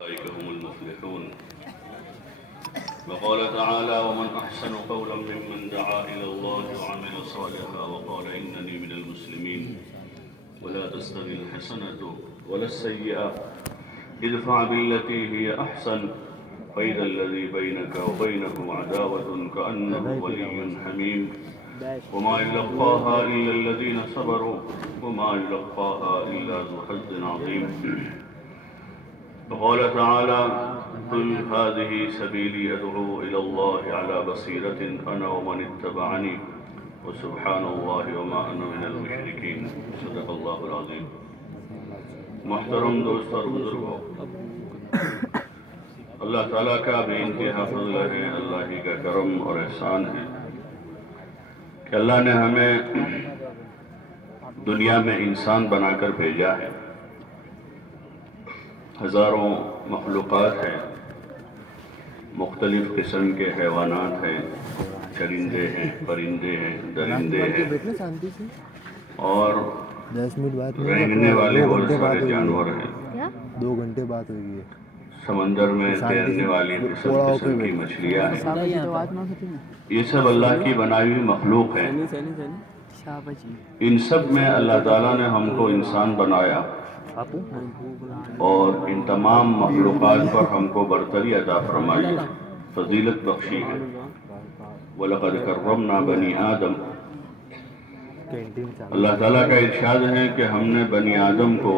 أولئك هم المفلحون. وقال تعالى: ومن أحسن قولا ممن دعا إلى الله وعمل صالحا وقال إنني من المسلمين. ولا تستوي الحسنة ولا السيئة ادفع بالتي هي أحسن فإذا الذي بينك وبينه عداوة كأنه ولي حميم وما يلقاها إلا الذين صبروا وما يلقاها إلا ذو حظ عظيم. وقال تعالى: قل هذه سبيلي أدعو إلى الله على بصيرة أنا ومن اتبعني وسبحان الله وما أنا من المشركين. صدق الله العظيم. محترم دوست اور بزرگوں، اللہ تعالیٰ کا بے انتہا فضل ہے، اللہ ہی کا کرم اور احسان ہے کہ اللہ نے ہمیں دنیا میں انسان بنا کر بھیجا ہے۔ ہزاروں مخلوقات ہیں، مختلف قسم کے حیوانات ہیں، چرندے ہیں، پرندے ہیں، درندے ہیں اور رینگنے والے بہت سارے جانور ہیں۔ 2 گھنٹے بات ہوئی ہے۔ سمندر میں تیرنے والی قسم قسم کی مچھلیاں ہیں۔ یہ سب اللہ کی بنائی ہوئی مخلوق ہیں۔ ان سب میں اللہ تعالیٰ نے ہم کو انسان بنایا اور ان تمام مخلوقات پر ہم کو برتری عطا فرمائی، فضیلت بخشی ہے۔ وَلَقَدْ كَرَّمْنَا بَنِي آدَمَ۔ اللہ تعالیٰ کا ارشاد ہے کہ ہم نے بنی آدم کو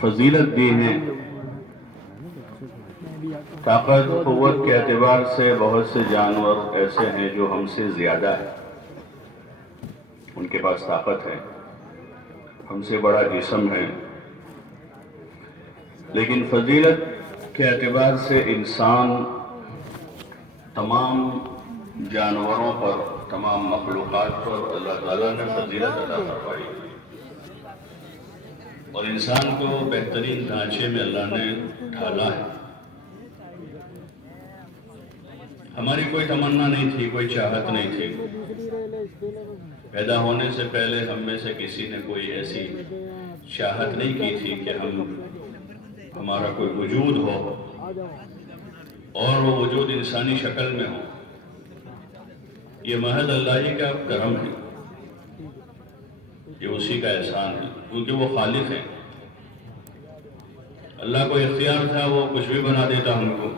فضیلت دی ہے۔ طاقت قوت کے اعتبار سے بہت سے جانور ایسے ہیں جو ہم سے زیادہ ہیں، ان کے پاس طاقت ہے، ہم سے بڑا جسم ہے، لیکن فضیلت کے اعتبار سے انسان تمام جانوروں پر، تمام مخلوقات پر اللہ تعالیٰ نے فضیلت عطا فرمائی اور انسان کو بہترین ڈھانچے میں اللہ نے ڈھالا ہے۔ ہماری کوئی تمنا نہیں تھی، کوئی چاہت نہیں تھی، پیدا ہونے سے پہلے ہم میں سے کسی نے کوئی ایسی چاہت نہیں کی تھی کہ ہمارا کوئی وجود ہو اور وہ وجود انسانی شکل میں ہو۔ یہ محض اللہ ہی کا کرم ہے، یہ اسی کا احسان ہے، کیونکہ وہ خالق ہے۔ اللہ کو اختیار تھا، وہ کچھ بھی بنا دیتا ہم کو،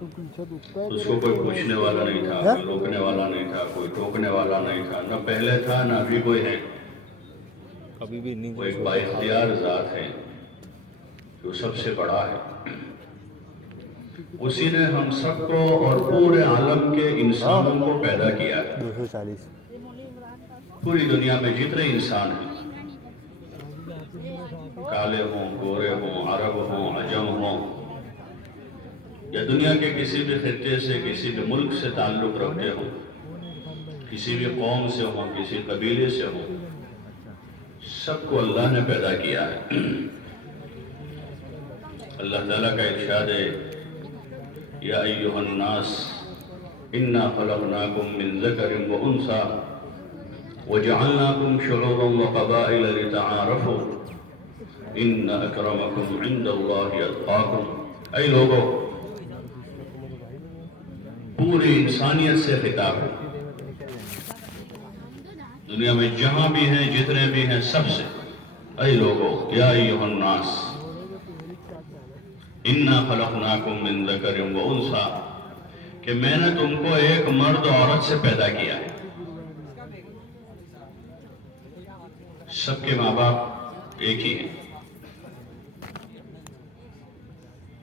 اس کو کوئی پوچھنے والا نہیں تھا، کوئی روکنے والا نہیں تھا، کوئی ٹوکنے والا نہیں تھا، نہ پہلے تھا نہ ابھی کوئی ہے۔ وہ ایک با اختیار ذات ہے جو سب سے بڑا ہے۔ اسی نے ہم سب کو اور پورے عالم کے انسانوں کو پیدا کیا ہے۔ 240 پوری دنیا میں جتنے انسان ہیں، کالے ہوں، گورے ہوں، عرب ہوں، عجم ہوں، یا دنیا کے کسی بھی خطے سے، کسی بھی ملک سے تعلق رکھتے ہوں، کسی بھی قوم سے ہوں، کسی قبیلے سے ہوں، سب کو اللہ نے پیدا کیا ہے۔ اللہ تعالیٰ کا ارشاد ہے: یا ایھا الناس انا خلقناکم من ذکر وانثی وجعلناکم شعوبا وقبائل لتعارفوا ان اکرمکم عند اللہ اتقاکم۔ اے لوگو، پوری انسانیت سے خطاب ہے، دنیا میں جہاں بھی ہیں، جتنے بھی ہیں، سب سے۔ اے لوگو، یا ایھا الناس انا خلقناکم من ذکر وانثی، کہ میں نے تم کو ایک مرد اور عورت سے پیدا کیا ہے۔ سب کے ماں باپ ایک ہی ہیں،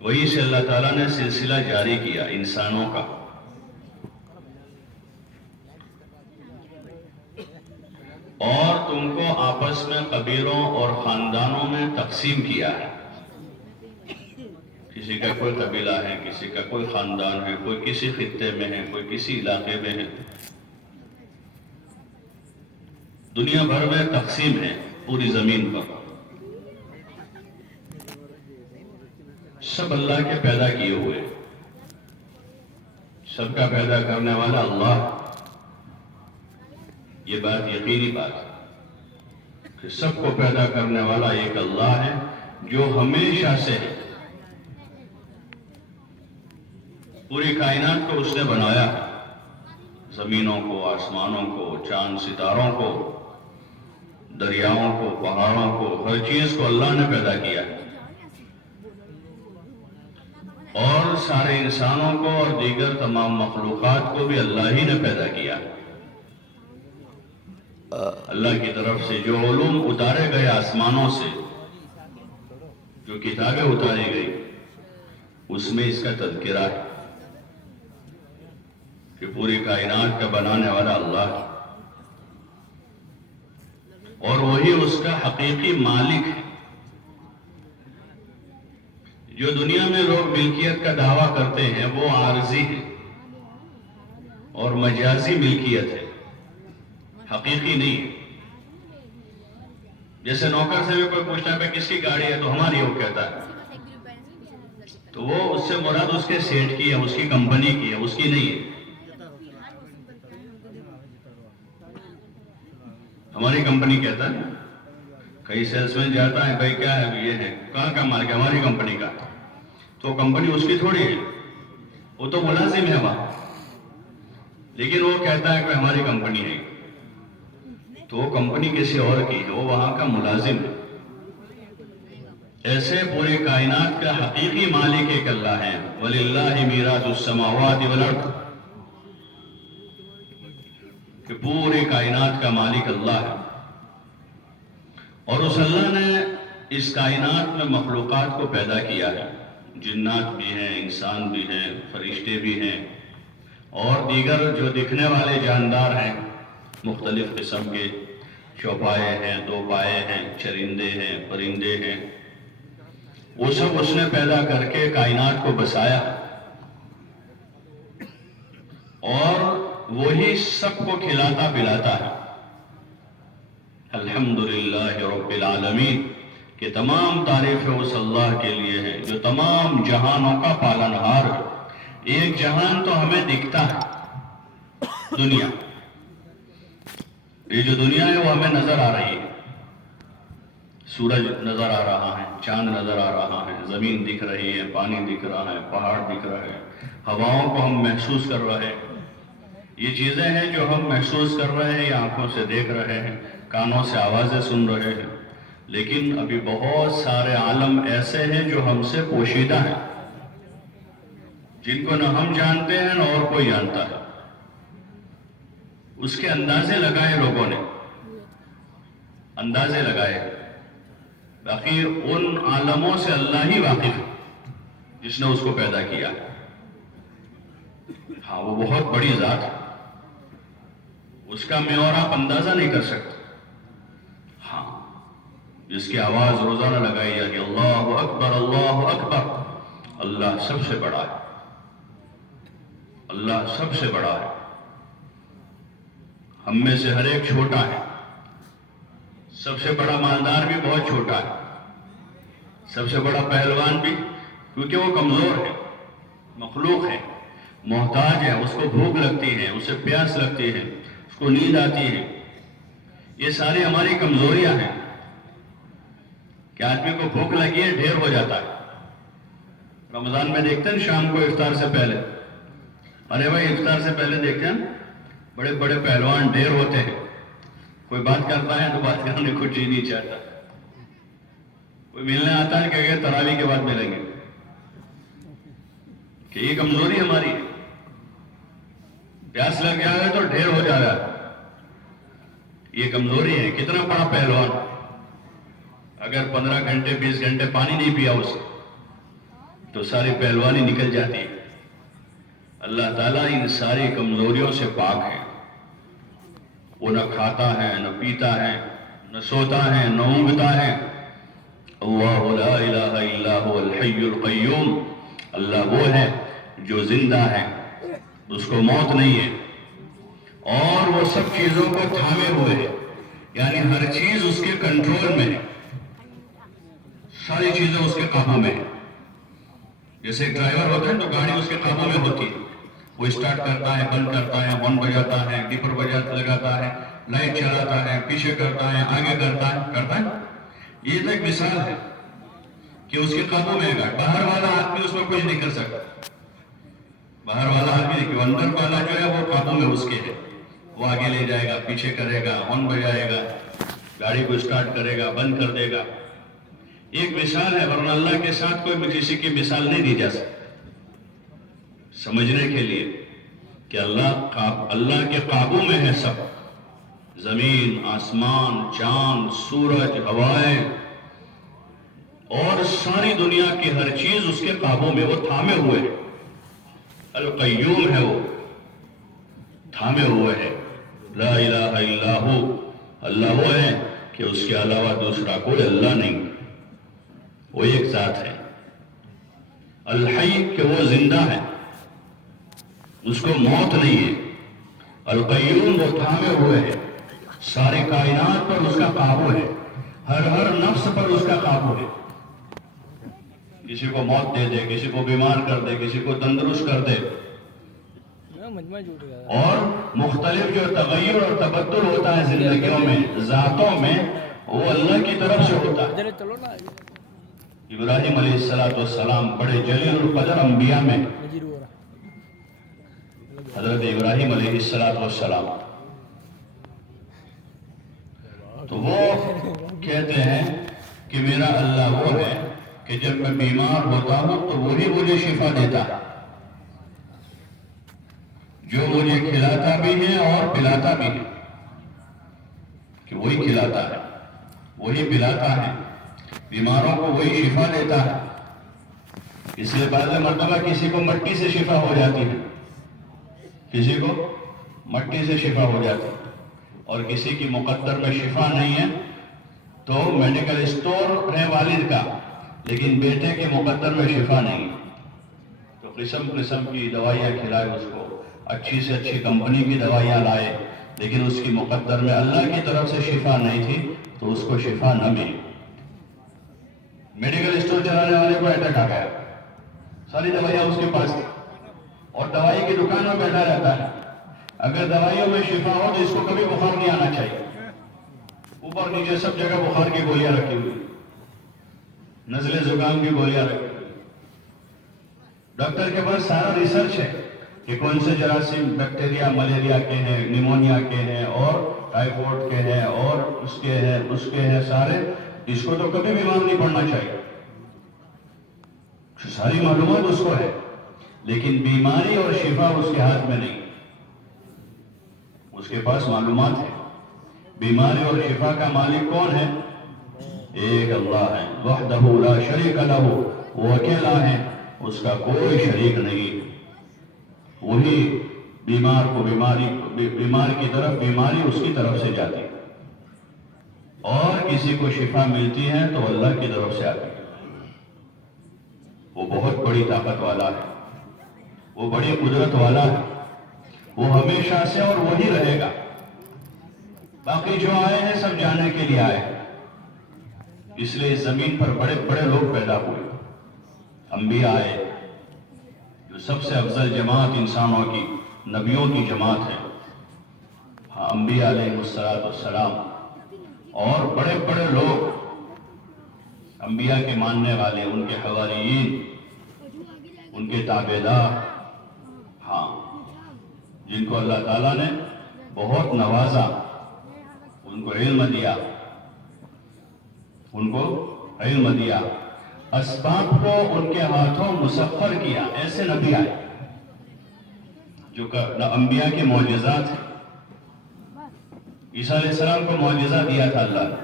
وہی سے اللہ تعالیٰ نے سلسلہ جاری کیا انسانوں کا۔ اور تم کو آپس میں قبیلوں اور خاندانوں میں تقسیم کیا ہے۔ کسی کا کوئی قبیلہ ہے، کسی کا کوئی خاندان ہے، کوئی کسی خطے میں ہے، کوئی کسی علاقے میں ہے، دنیا بھر میں تقسیم ہے پوری زمین پر۔ سب اللہ کے پیدا کیے ہوئے، سب کا پیدا کرنے والا اللہ۔ یہ بات یقینی بات ہے کہ سب کو پیدا کرنے والا ایک اللہ ہے، جو ہمیشہ سے ہے. پوری کائنات کو اس نے بنایا ہے، زمینوں کو، آسمانوں کو، چاند ستاروں کو، دریاؤں کو، پہاڑوں کو، ہر چیز کو اللہ نے پیدا کیا ہے. اور سارے انسانوں کو اور دیگر تمام مخلوقات کو بھی اللہ ہی نے پیدا کیا ہے. اللہ کی طرف سے جو علوم اتارے گئے آسمانوں سے، جو کتابیں اتاری گئی، اس میں اس کا تذکرہ ہے کہ پوری کائنات کا بنانے والا اللہ ہے اور وہی اس کا حقیقی مالک ہے. جو دنیا میں لوگ ملکیت کا دعویٰ کرتے ہیں وہ عارضی ہے اور مجازی ملکیت ہے، حقیقی نہیں ہے. جیسے نوکر سے بھی کوئی پوچھتا ہے کس کی گاڑی ہے تو ہماری، وہ کہتا ہے، تو وہ اس سے مراد اس کے سیٹ کی ہے، اس کی کمپنی کی ہے، اس کی نہیں ہے. ہماری کمپنی کہتا ہے. کئی سیلس مین جاتا ہے، بھائی کیا ہے، یہ ہے، کہاں کا مالک ہے، ہماری کمپنی کا. تو کمپنی اس کی تھوڑی ہے، وہ تو ملازم ہے وہاں، لیکن وہ کہتا ہے کہ ہماری کمپنی ہے. تو وہ کمپنی کسی اور کی ہے، وہ وہاں کا ملازم ہے. ایسے پوری کائنات کا حقیقی مالک ایک اللہ ہے. وَلِلَّهِ مِيرَاثُ السَّمَاوَاتِ وَالْأَرْضِ، کہ پوری کائنات کا مالک اللہ ہے. اور اس اللہ نے اس کائنات میں مخلوقات کو پیدا کیا ہے. جنات بھی ہیں، انسان بھی ہیں، فرشتے بھی ہیں، اور دیگر جو دکھنے والے جاندار ہیں، مختلف قسم کے چوپائے ہیں، دو پائے ہیں، چرندے ہیں، پرندے ہیں. وہ سب اس نے پیدا کر کے کائنات کو بسایا اور وہی سب کو کھلاتا پلاتا ہے. الحمدللہ رب العالمین، کہ تمام تعریفیں اس اللہ کے لیے ہیں جو تمام جہانوں کا پالنہار ہے. ایک جہان تو ہمیں دکھتا ہے، دنیا. یہ جو دنیا ہے وہ ہمیں نظر آ رہی ہے. سورج نظر آ رہا ہے، چاند نظر آ رہا ہے، زمین دکھ رہی ہے، پانی دکھ رہا ہے، پہاڑ دکھ رہے ہیں، ہواؤں کو ہم محسوس کر رہے ہیں. یہ چیزیں ہیں جو ہم محسوس کر رہے ہیں یا آنکھوں سے دیکھ رہے ہیں، کانوں سے آوازیں سن رہے ہیں. لیکن ابھی بہت سارے عالم ایسے ہیں جو ہم سے پوشیدہ ہیں، جن کو نہ ہم جانتے ہیں نہ اور کوئی جانتا ہے. اس کے اندازے لگائے لوگوں نے، اندازے لگائے. باقی ان عالموں سے اللہ ہی واقف ہے جس نے اس کو پیدا کیا. ہاں وہ بہت بڑی ذات ہے، اس کا میں اور آپ اندازہ نہیں کر سکتے. ہاں جس کی آواز روزانہ لگائی جاتی، اللہ اکبر اللہ اکبر، اللہ سب سے بڑا ہے، اللہ سب سے بڑا ہے. ہم میں سے ہر ایک چھوٹا ہے. سب سے بڑا مالدار بھی بہت چھوٹا ہے، سب سے بڑا پہلوان بھی، کیونکہ وہ کمزور ہے، مخلوق ہے، محتاج ہے. اس کو بھوک لگتی ہے، اسے پیاس لگتی ہے، اس کو نیند آتی ہے. یہ ساری ہماری کمزوریاں ہیں کہ آدمی کو بھوک لگی ہے، ڈھیر ہو جاتا ہے. رمضان میں دیکھتے ہیں شام کو افطار سے پہلے، ارے بھائی افطار سے پہلے دیکھتے ہیں بڑے بڑے پہلوان ڈھیر ہوتے ہیں. کوئی بات کرتا ہے تو بات کرنے کو جی نہیں چاہتا. کوئی ملنے آتا ہے کہ یہ تراویح کے بعد ملیں گے. کہ یہ کمزوری ہماری ہے. پیاس لگ جائے تو ڈھیر ہو جا رہا ہے، یہ کمزوری ہے. کتنا بڑا پہلوان اگر 15 گھنٹے 20 گھنٹے پانی نہیں پیا اسے تو ساری پہلوانی نکل جاتی ہے. اللہ تعالیٰ ان ساری کمزوریوں سے پاک ہے. وہ نہ کھاتا ہے، نہ پیتا ہے، نہ سوتا ہے، نہ اونگتا ہے. اللہ لا الہ الا هو الحی القیوم، اللہ وہ ہے جو زندہ ہے، اس کو موت نہیں ہے، اور وہ سب چیزوں کو تھامے ہوئے ہے. یعنی ہر چیز اس کے کنٹرول میں ہے، ساری چیزیں اس کے قابو میں ہے. جیسے ایک ڈرائیور ہوتا ہے تو گاڑی اس کے قابو میں ہوتی ہے، وہ اسٹارٹ کرتا ہے، بند کرتا ہے، ہارن بجاتا ہے، ڈیپر لگاتا ہے، لائٹ چلاتا ہے، پیچھے کرتا ہے، آگے کرتا ہے. یہ تو ایک مثال ہے. کہ اس کے قابو میں گا. باہر والا آدمی اس میں کچھ نہیں کر سکتا. باہر والا آدمی نہیں, اندر والا جو ہے وہ قابو میں اس کے ہے. وہ آگے لے جائے گا, پیچھے کرے گا, ہارن بجائے گا, گاڑی کو اسٹارٹ کرے گا, بند کر دے گا. ایک مثال ہے, ورنہ اللہ کے ساتھ کوئی کسی کی مثال نہیں دی جا سکتی. سمجھنے کے لیے کہ اللہ کے قابو میں ہے سب. زمین, آسمان, چاند, سورج, ہوائیں اور ساری دنیا کی ہر چیز اس کے قابو میں, وہ تھامے ہوئے ہے. القیوم ہے, وہ تھامے ہوئے ہے. لا الہ الا ہو, اللہ وہ ہے کہ اس کے علاوہ دوسرا کوئی اللہ نہیں, وہ ایک ذات ہے. الحی کہ وہ زندہ ہے, اس کو موت نہیں ہے. القیوم وہ تھامے ہوئے ہے, ساری کائنات پر اس کا قابو ہے, ہر نفس پر اس کا قابو ہے. کسی کو موت دے دے, کسی کو بیمار کر دے, کسی کو تندرست کر دے. اور مختلف جو تغیر اور تبدل ہوتا ہے زندگیوں میں, ذاتوں میں, وہ اللہ کی طرف سے ہوتا ہے. ابراہیم علیہ السلام بڑے جلیل القدر انبیاء میں, حضرت ابراہیم علیہ السلام, تو وہ کہتے ہیں کہ میرا اللہ وہ ہے کہ جب میں بیمار ہوتا ہوں تو وہی مجھے شفا دیتا ہے, جو مجھے کھلاتا بھی ہے اور پلاتا بھی ہے. کہ وہی کھلاتا ہے, وہی پلاتا ہے, بیماروں کو وہی شفا دیتا ہے. اس لیے بعض مرتبہ کسی کو مٹی سے شفا ہو جاتی ہے, کسی کو مٹی سے شفا ہو جاتی ہے, اور کسی کی مقدر میں شفا نہیں ہے تو میڈیکل اسٹور ہے والد کا, لیکن بیٹے کے مقدر میں شفا نہیں, تو قسم قسم کی دوائیاں کھلائے اس کو, اچھی سے اچھی کمپنی کی دوائیاں لائے, لیکن اس کی مقدر میں اللہ کی طرف سے شفا نہیں تھی تو اس کو شفا نہ ملی. میڈیکل اسٹور چلانے والے کو اٹیک آ گیا, ساری دوائیاں اس کے پاس, اور دوائی کی دکان میں بیٹھا رہتا ہے. اگر دوائیوں میں شفا ہو تو اس کو کبھی بخار نہیں آنا چاہیے. اوپر نیچے سب جگہ بخار کی گولیاں رکھی ہوئی, نزلے زکام کی گولیاں رکھی ہوئی. ڈاکٹر کے پاس سارا ریسرچ ہے کہ کون سے جراثیم, بیکٹیریا, ملیریا کے ہیں, نیمونیا کے ہیں, اور ٹائیفائڈ کے ہیں, اور اس کے ہیں سارے. اس کو تو کبھی بیمار نہیں پڑنا چاہیے, ساری معلومات اس کو ہے, لیکن بیماری اور شفا اس کے ہاتھ میں نہیں. اس کے پاس معلومات ہے. بیماری اور شفا کا مالک کون ہے؟ ایک اللہ ہے. وحدہ لا شریک لہ, وہ اکیلا ہے, اس کا کوئی شریک نہیں. وہی بیمار کو بیمار کی طرف بیماری اس کی طرف سے جاتی ہے, اور کسی کو شفا ملتی ہے تو اللہ کی طرف سے آتی ہے. وہ بہت بڑی طاقت والا ہے, وہ بڑی قدرت والا ہے, وہ ہمیشہ سے اور وہی رہے گا. باقی جو آئے ہیں سب جانے کے لیے آئے, اس لیے اس زمین پر بڑے بڑے لوگ پیدا ہوئے. انبیاء آئے, جو سب سے افضل جماعت انسانوں کی, نبیوں کی جماعت ہے. ہاں, انبیاء علیہ السلام, اور بڑے بڑے لوگ, انبیاء کے ماننے والے, ان کے حواریین, ان کے تابعدار, ہاں, جن کو اللہ تعالیٰ نے بہت نوازا, ان کو علم دیا, اسباب کو ان کے ہاتھوں مسخر کیا. ایسے نبی آئے جو انبیاء کے معجزات ہیں. عیسیٰ علیہ السلام کو معجزہ دیا تھا اللہ نے,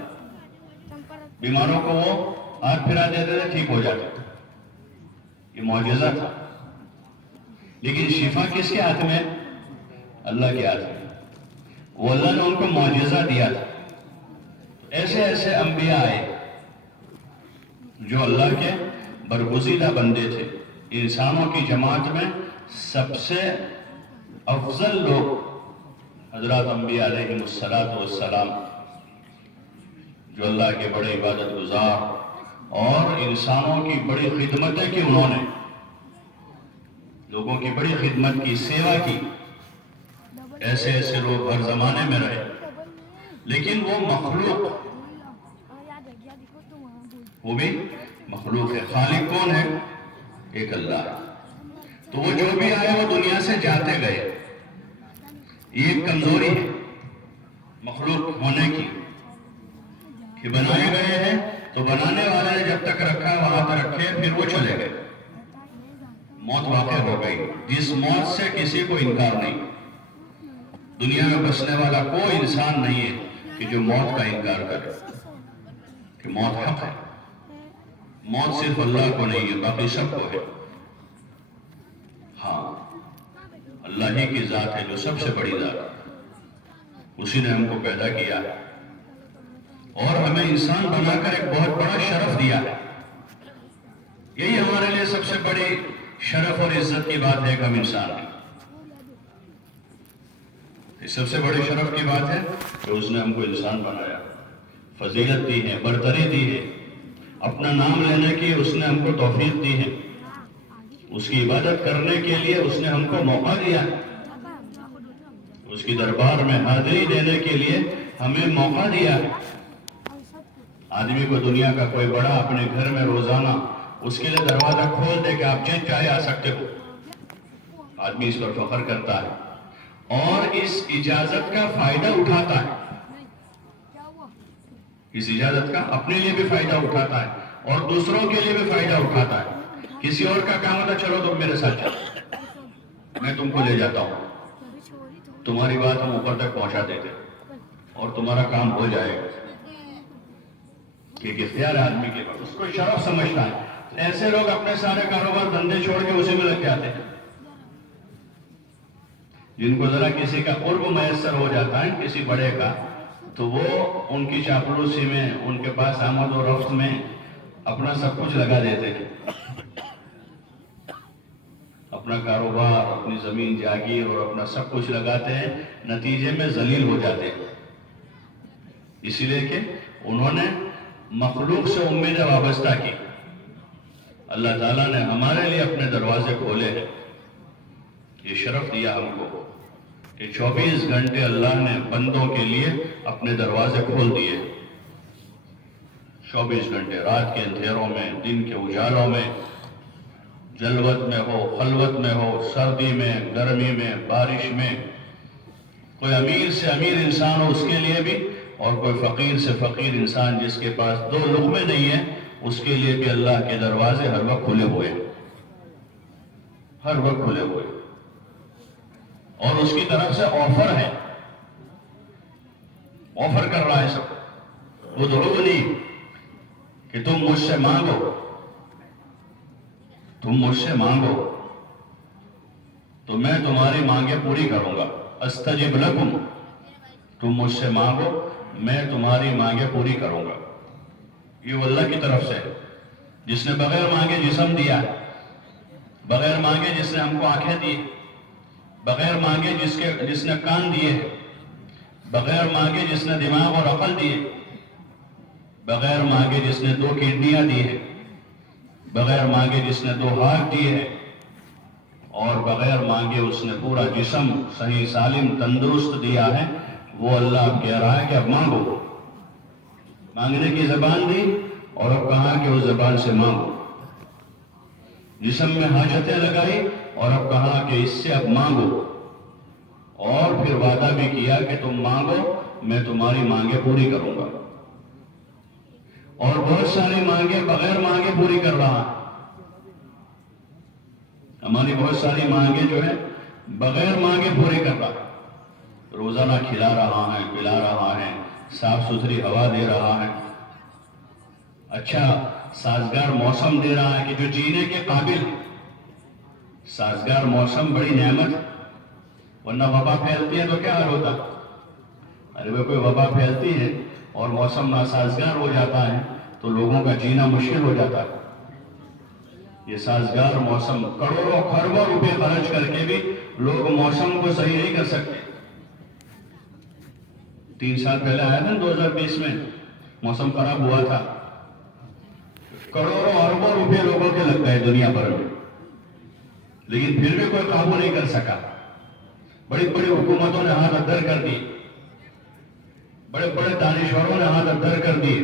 بیماروں کو وہ ہاتھ پھرا دیتے تھے, ٹھیک ہو جاتے تھے, یہ معجزہ تھا. لیکن شفا کس کے ہاتھ میں؟ اللہ کے ہاتھ میں. وہ اللہ نے ان کو معجزہ دیا تھا. ایسے ایسے انبیاء آئے جو اللہ کے برگزیدہ بندے تھے. انسانوں کی جماعت میں سب سے افضل لوگ حضرات انبیاء علیہ السلام, جو اللہ کے بڑے عبادت گزار اور انسانوں کی بڑی خدمتیں کی. انہوں نے لوگوں کی بڑی خدمت کی, سیوا کی. ایسے ایسے لوگ ہر زمانے میں رہے, لیکن وہ مخلوق, وہ بھی مخلوق ہے. خالق کون ہے؟ ایک اللہ. تو وہ جو بھی آئے وہ دنیا سے جاتے گئے. یہ ایک کمزوری ہے مخلوق ہونے کی کہ بنائے گئے ہیں تو بنانے والے نے جب تک رکھا وہاں تک رکھے، پھر وہ چلے گئے. موت واقع ہو گئی، جس موت سے کسی کو انکار نہیں. دنیا میں بسنے والا کوئی انسان نہیں ہے کہ جو موت کا انکار کرے کہ موت حق ہے. موت صرف اللہ کو نہیں ہے، باقی سب کو ہے. ہاں، اللہ ہی کی ذات ہے جو سب سے بڑی ذات ہے. اسی نے ہم کو پیدا کیا ہے اور ہمیں انسان بنا کر ایک بہت بڑا شرف دیا ہے. یہی ہمارے لیے سب سے بڑی شرف اور عزت کی بات ہے کہ ہم انسان ہیں. یہ سب سے بڑی شرف کی بات ہے کہ اس نے ہم کو انسان بنایا، فضیلت دی ہے، برتری دی ہے. اپنا نام لینے کی اس نے ہم کو توفیق دی ہے. اس کی عبادت کرنے کے لیے اس نے ہم کو موقع دیا ہے. اس کی دربار میں حاضری دینے کے لیے ہمیں موقع دیا ہے. آدمی کو دنیا کا کوئی بڑا اپنے گھر میں روزانہ اس کے لیے دروازہ کھول دے کہ آپ جب چاہے آ سکتے ہو. آدمی اس پر فخر کرتا ہے اور اس اجازت کا فائدہ اٹھاتا ہے. اس اجازت کا اپنے لیے بھی فائدہ اٹھاتا ہے اور دوسروں کے لیے بھی فائدہ اٹھاتا ہے. کسی اور کا کام ہوتا، چلو تم میرے ساتھ چلو، میں تم کو لے جاتا ہوں، تمہاری بات ہم اوپر تک پہنچا دیتے اور تمہارا کام ہو جائے گا. کہ اختیار آدمی کے پاس، اس کو شرف سمجھتا ہے. ایسے لوگ اپنے سارے کاروبار دھندے چھوڑ کے اسی میں لگ جاتے ہیں. جن کو ذرا کسی کا قرب میسر ہو جاتا ہے کسی بڑے کا، تو وہ ان کی چاپلوسی میں، ان کے پاس آمد و رفت میں اپنا سب کچھ لگا دیتے ہیں. اپنا کاروبار، اپنی زمین جاگیر اور اپنا سب کچھ لگاتے ہیں، نتیجے میں ذلیل ہو جاتے ہیں. اسی لیے کہ انہوں نے مخلوق سے امیدیں وابستہ کی. اللہ تعالیٰ نے ہمارے لیے اپنے دروازے کھولے ہیں. یہ شرف دیا ہم کو کہ 24 گھنٹے اللہ نے بندوں کے لیے اپنے دروازے کھول دیے. 24 گھنٹے، رات کے اندھیروں میں، دن کے اجالوں میں، جلوت میں ہو، خلوت میں ہو، سردی میں، گرمی میں، بارش میں. کوئی امیر سے امیر انسان ہو اس کے لیے بھی، اور کوئی فقیر سے فقیر انسان جس کے پاس 2 لقمے نہیں ہیں، اس کے لیے بھی اللہ کے دروازے ہر وقت کھلے ہوئے، ہر وقت کھلے ہوئے. اور اس کی طرف سے آفر ہے، آفر کر رہا ہے سب. ادعونی، کہ تم مجھ سے مانگو، تم مجھ سے مانگو تو میں تمہاری مانگیں پوری کروں گا. استجب لکم، تم مجھ سے مانگو میں تمہاری مانگیں پوری کروں گا. یہ وہ اللہ کی طرف سے ہے جس نے بغیر مانگے جسم دیا ہے، بغیر مانگے جس نے ہم کو آنکھیں دی، بغیر مانگے جس نے کان دیے، بغیر مانگے جس نے دماغ اور عقل دیے، بغیر مانگے جس نے 2 کڈنیاں دی ہیں، بغیر مانگے جس نے 2 ہاتھ دیے ہیں، اور بغیر مانگے اس نے پورا جسم صحیح سالم تندرست دیا ہے. وہ اللہ اب کہہ رہا ہے کہ اب مانگو. مانگنے کی زبان دی اور اب کہا کہ اس زبان سے مانگو. جسم میں حاجتیں لگائی اور اب کہا کہ اس سے اب مانگو. اور پھر وعدہ بھی کیا کہ تم مانگو میں تمہاری مانگیں پوری کروں گا. اور بہت ساری مانگیں بغیر مانگے پوری کر رہا. ہماری بہت ساری مانگیں جو ہے بغیر مانگے پوری کر رہا. روزانہ کھلا رہا ہے، پلا رہا ہے، صاف ستھری ہوا دے رہا ہے، اچھا سازگار موسم دے رہا ہے کہ جو جینے کے قابل ہے. سازگار موسم بڑی نعمت ہے، ورنہ وبا پھیلتی ہے تو کیا حال ہوتا؟ ارے وہ کوئی وبا پھیلتی ہے اور موسم ناسازگار ہو جاتا ہے تو لوگوں کا جینا مشکل ہو جاتا ہے. یہ سازگار موسم، کروڑوں کھربوں روپے خرچ کر کے بھی لوگ موسم کو صحیح نہیں کر سکتے. 3 سال پہلے آیا تھا 2020 میں موسم خراب ہوا تھا، کروڑوں اربوں روپے لوگوں کے لگ گئے دنیا بھر میں، لیکن پھر بھی کوئی قابو نہیں کر سکا. بڑی بڑی حکومتوں نے ہاتھ اندر کر دی، بڑے بڑے دانشوروں نے ہاتھ اندر کر دیے،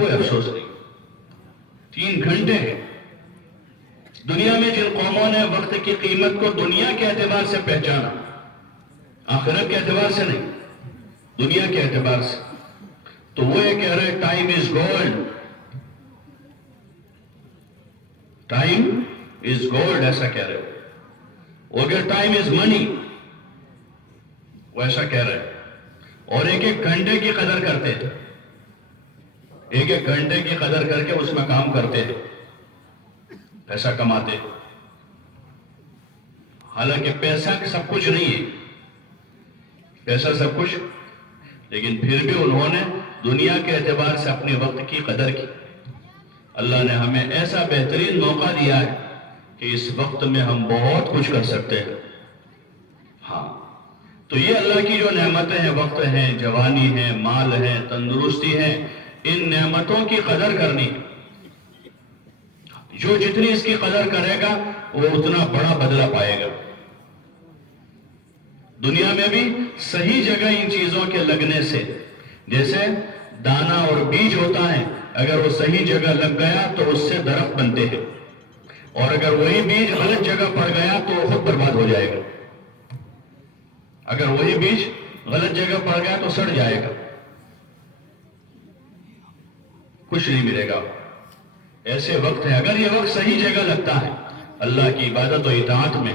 کوئی افسوس نہیں. 3 گھنٹے ہیں. دنیا میں جن قوموں نے وقت کی قیمت کو دنیا کے اعتبار سے پہچانا، آخرت کے اعتبار سے نہیں، دنیا کے اعتبار سے، تو وہ یہ کہہ رہے time is gold. Time is gold ایسا کہہ رہے. وہ کہ ٹائم از منی، وہ ایسا کہہ رہے. اور ایک ایک گھنٹے کی قدر کرتے ہیں، ایک ایک گھنٹے کی قدر کر کے اس میں کام کرتے ہیں، پیسہ کماتے. حالانکہ پیسہ سب کچھ نہیں ہے، پیسہ سب کچھ، لیکن پھر بھی انہوں نے دنیا کے اعتبار سے اپنے وقت کی قدر کی. اللہ نے ہمیں ایسا بہترین موقع دیا ہے کہ اس وقت میں ہم بہت کچھ کر سکتے ہیں. ہاں، تو یہ اللہ کی جو نعمتیں ہیں، وقت ہیں، جوانی ہے، مال ہے، تندرستی ہے، ان نعمتوں کی قدر کرنی. جو جتنی اس کی قدر کرے گا وہ اتنا بڑا بدلہ پائے گا. دنیا میں بھی صحیح جگہ ان چیزوں کے لگنے سے، جیسے دانا اور بیج ہوتا ہے، اگر وہ صحیح جگہ لگ گیا تو اس سے درخت بنتے ہیں، اور اگر وہی بیج غلط جگہ پڑ گیا تو وہ خود برباد ہو جائے گا. اگر وہی بیج غلط جگہ پڑ گیا تو سڑ جائے گا، کچھ نہیں ملے گا. ایسے وقت ہے، اگر یہ وقت صحیح جگہ لگتا ہے اللہ کی عبادت و اطاعت میں.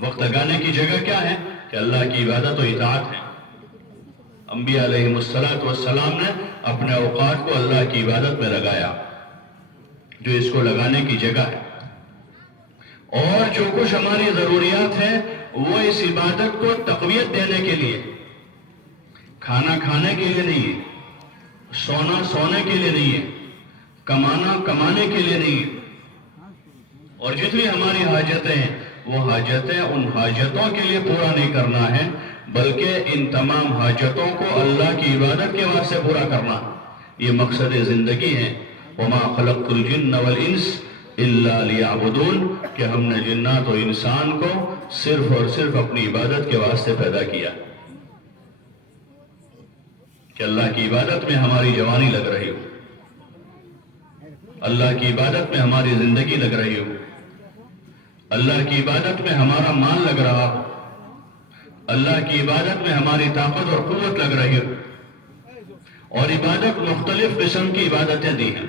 وقت لگانے کی جگہ کیا ہے کہ اللہ کی عبادت و اطاعت ہے. انبیاء علیہ السلام نے اپنے اوقات کو اللہ کی عبادت میں لگایا، جو اس کو لگانے کی جگہ ہے. اور جو کچھ ہماری ضروریات ہیں وہ اس عبادت کو تقویت دینے کے لیے، کھانا کھانے کے لیے نہیں ہے، سونا سونے کے لیے نہیں ہے، کمانا کمانے کے لیے نہیں ہے. اور جتنی ہماری حاجتیں ہیں وہ حاجتیں ان حاجتوں کے لیے پورا نہیں کرنا ہے، بلکہ ان تمام حاجتوں کو اللہ کی عبادت کے واسطے پورا کرنا. یہ مقصد زندگی ہے. وما خلقت الجن والانس الا لیعبدون، کہ ہم نے جنات و انسان کو صرف اور صرف اپنی عبادت کے واسطے پیدا کیا، کہ اللہ کی عبادت میں ہماری جوانی لگ رہی ہو، اللہ کی عبادت میں ہماری زندگی لگ رہی ہو، اللہ کی عبادت میں ہمارا مال لگ رہا ہو، اللہ کی عبادت میں ہماری طاقت اور قوت لگ رہی ہو. اور عبادت مختلف قسم کی عبادتیں دی ہیں.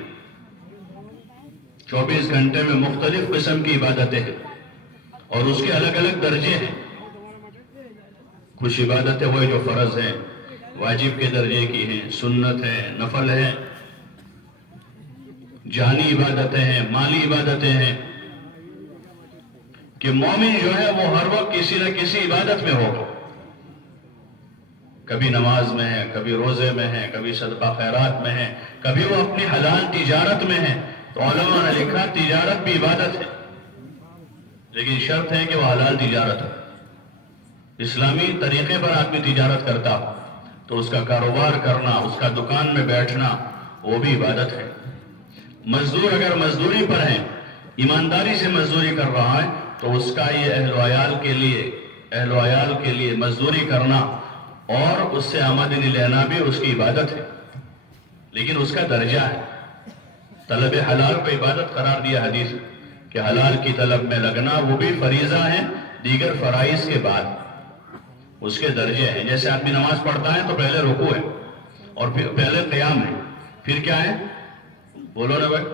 24 گھنٹے میں مختلف قسم کی عبادتیں ہیں اور اس کے الگ الگ درجے ہیں. کچھ عبادتیں وہ جو فرض ہیں، واجب کے درجے کی ہیں، سنت ہے، نفل ہے، جانی عبادتیں ہیں، مالی عبادتیں ہیں. کہ مومن جو ہے وہ ہر وقت کسی نہ کسی عبادت میں ہوگا. کبھی نماز میں ہے، کبھی روزے میں ہے، کبھی صدقہ خیرات میں ہے، کبھی وہ اپنی حلال تجارت میں ہے. تو علماء نے لکھا تجارت بھی عبادت ہے، لیکن شرط ہے کہ وہ حلال تجارت ہے. اسلامی طریقے پر آدمی تجارت کرتا تو اس کا کاروبار کرنا، اس کا دکان میں بیٹھنا، وہ بھی عبادت ہے. مزدور اگر مزدوری پر ہے، ایمانداری سے مزدوری کر رہا ہے، تو اس کا یہ اہل و عیال کے لیے مزدوری کرنا اور اس سے آمدنی لینا بھی اس کی عبادت ہے، لیکن اس کا درجہ ہے. طلب حلال کو عبادت قرار دیا حدیث، کہ حلال کی طلب میں لگنا وہ بھی فریضہ ہے دیگر فرائض کے بعد، اس کے درجے ہیں. جیسے آدمی نماز پڑھتا ہے تو پہلے رکوع ہے، اور پھر پہلے قیام ہے، پھر کیا ہے، بولو نا بھائی،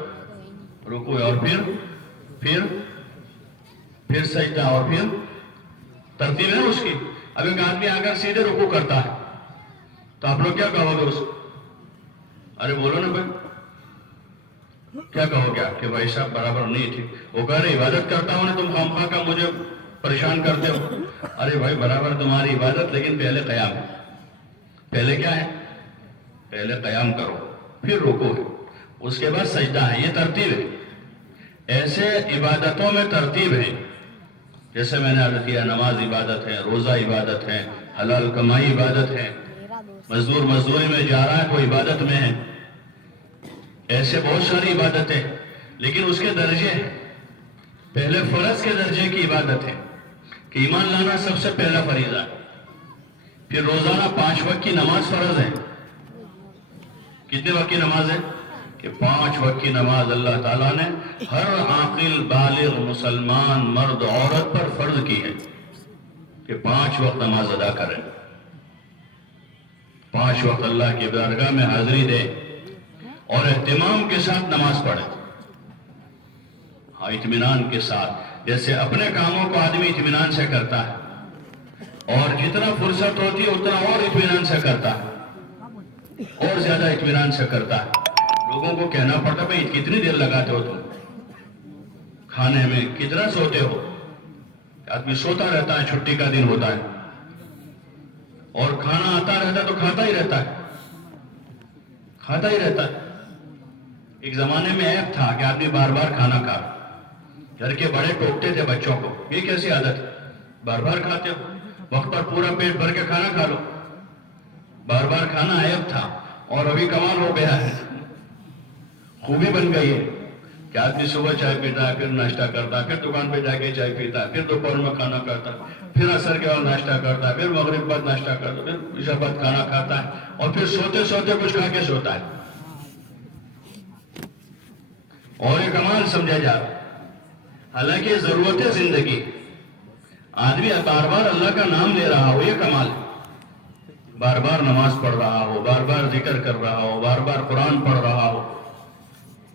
رکوع ہے، اور پھر سجدہ، اور پھر ترتیب ہے اس کی. اب ایک آدمی اگر سیدھے رکوع کرتا ہے تو آپ لوگ کیا کہو گے اس کو؟ ارے بولو نا بھائی، کیا کہو گے آپ کہ بھائی صاحب برابر نہیں تھی؟ وہ کہہ رہے عبادت کرتا ہوں نا، تم خامخواہ کا مجھے پریشان کرتے ہو. ارے بھائی برابر تمہاری عبادت، لیکن پہلے قیام ہے. پہلے کیا ہے؟ پہلے قیام کرو، پھر رکوع ہے، اس کے بعد سجدہ ہے. یہ ترتیب ہے. ایسے عبادتوں میں ترتیب ہے. جیسے میں نے عرض کیا، نماز عبادت ہے، روزہ عبادت ہے، حلال کمائی عبادت ہے، مزدور مزدوری میں جا رہا ہے کوئی عبادت میں ہے. ایسے بہت ساری عبادتیں، لیکن اس کے درجے ہیں. پہلے فرض کے درجے کی عبادت ہے کہ ایمان لانا سب سے پہلا فریضہ ہے. پھر روزانہ 5 وقت کی نماز فرض ہے کتنے وقت کی نماز ہے؟ کہ 5 وقت کی نماز اللہ تعالیٰ نے ہر عاقل بالغ مسلمان مرد عورت پر فرض کی ہے کہ 5 وقت نماز ادا کریں، 5 وقت اللہ کی بارگاہ میں حاضری دیں اور اہتمام کے ساتھ نماز پڑھیں، اطمینان کے ساتھ، جیسے اپنے کاموں کو آدمی اطمینان سے کرتا ہے اور جتنا فرصت ہوتی ہے اتنا اور اطمینان سے کرتا ہے، اور زیادہ اطمینان سے کرتا ہے۔ لوگوں کو کہنا پڑتا بھائی کتنی دیر لگاتے ہو تم کھانے میں، کتنا سوتے ہو؟ آدمی سوتا رہتا ہے، چھٹی کا دن ہوتا ہے اور کھانا آتا رہتا ہے تو کھاتا ہی رہتا ہے، کھاتا ہی رہتا ہے۔ ایک زمانے میں عیب تھا کہ آدمی بار بار کھانا کھا، گھر کے بڑے ٹوکتے تھے بچوں کو، یہ کیسی عادت ہے، بار بار کھاتے ہو، وقت پر پورا پیٹ بھر کے کھانا کھا لو۔ بار بار کھانا عیب تھا اور ابھی کمال ہو گیا ہے، خوبی بن گئی ہے کہ آدمی صبح چائے پیتا ہے، پھر ناشتہ کرتا ہے، پھر دکان پہ جا کے چائے پیتا ہے، پھر دوپہر میں کھانا کھاتا ہے، پھر عصر کے بعد ناشتہ کرتا ہے، پھر مغرب بعد ناشتہ کرتا ہے، پھر عشاء بعد کھانا کھاتا ہے اور پھر سوتے سوتے کچھ کھا کے سوتا ہے، اور یہ کمال سمجھا جا رہا ہے۔ حالانکہ ضرورت ہے زندگی، آدمی بار بار اللہ کا نام لے رہا ہو، یہ کمال ہے، بار بار نماز پڑھ رہا ہو، بار بار ذکر کر رہا ہو، بار بار قرآن پڑھ رہا ہو،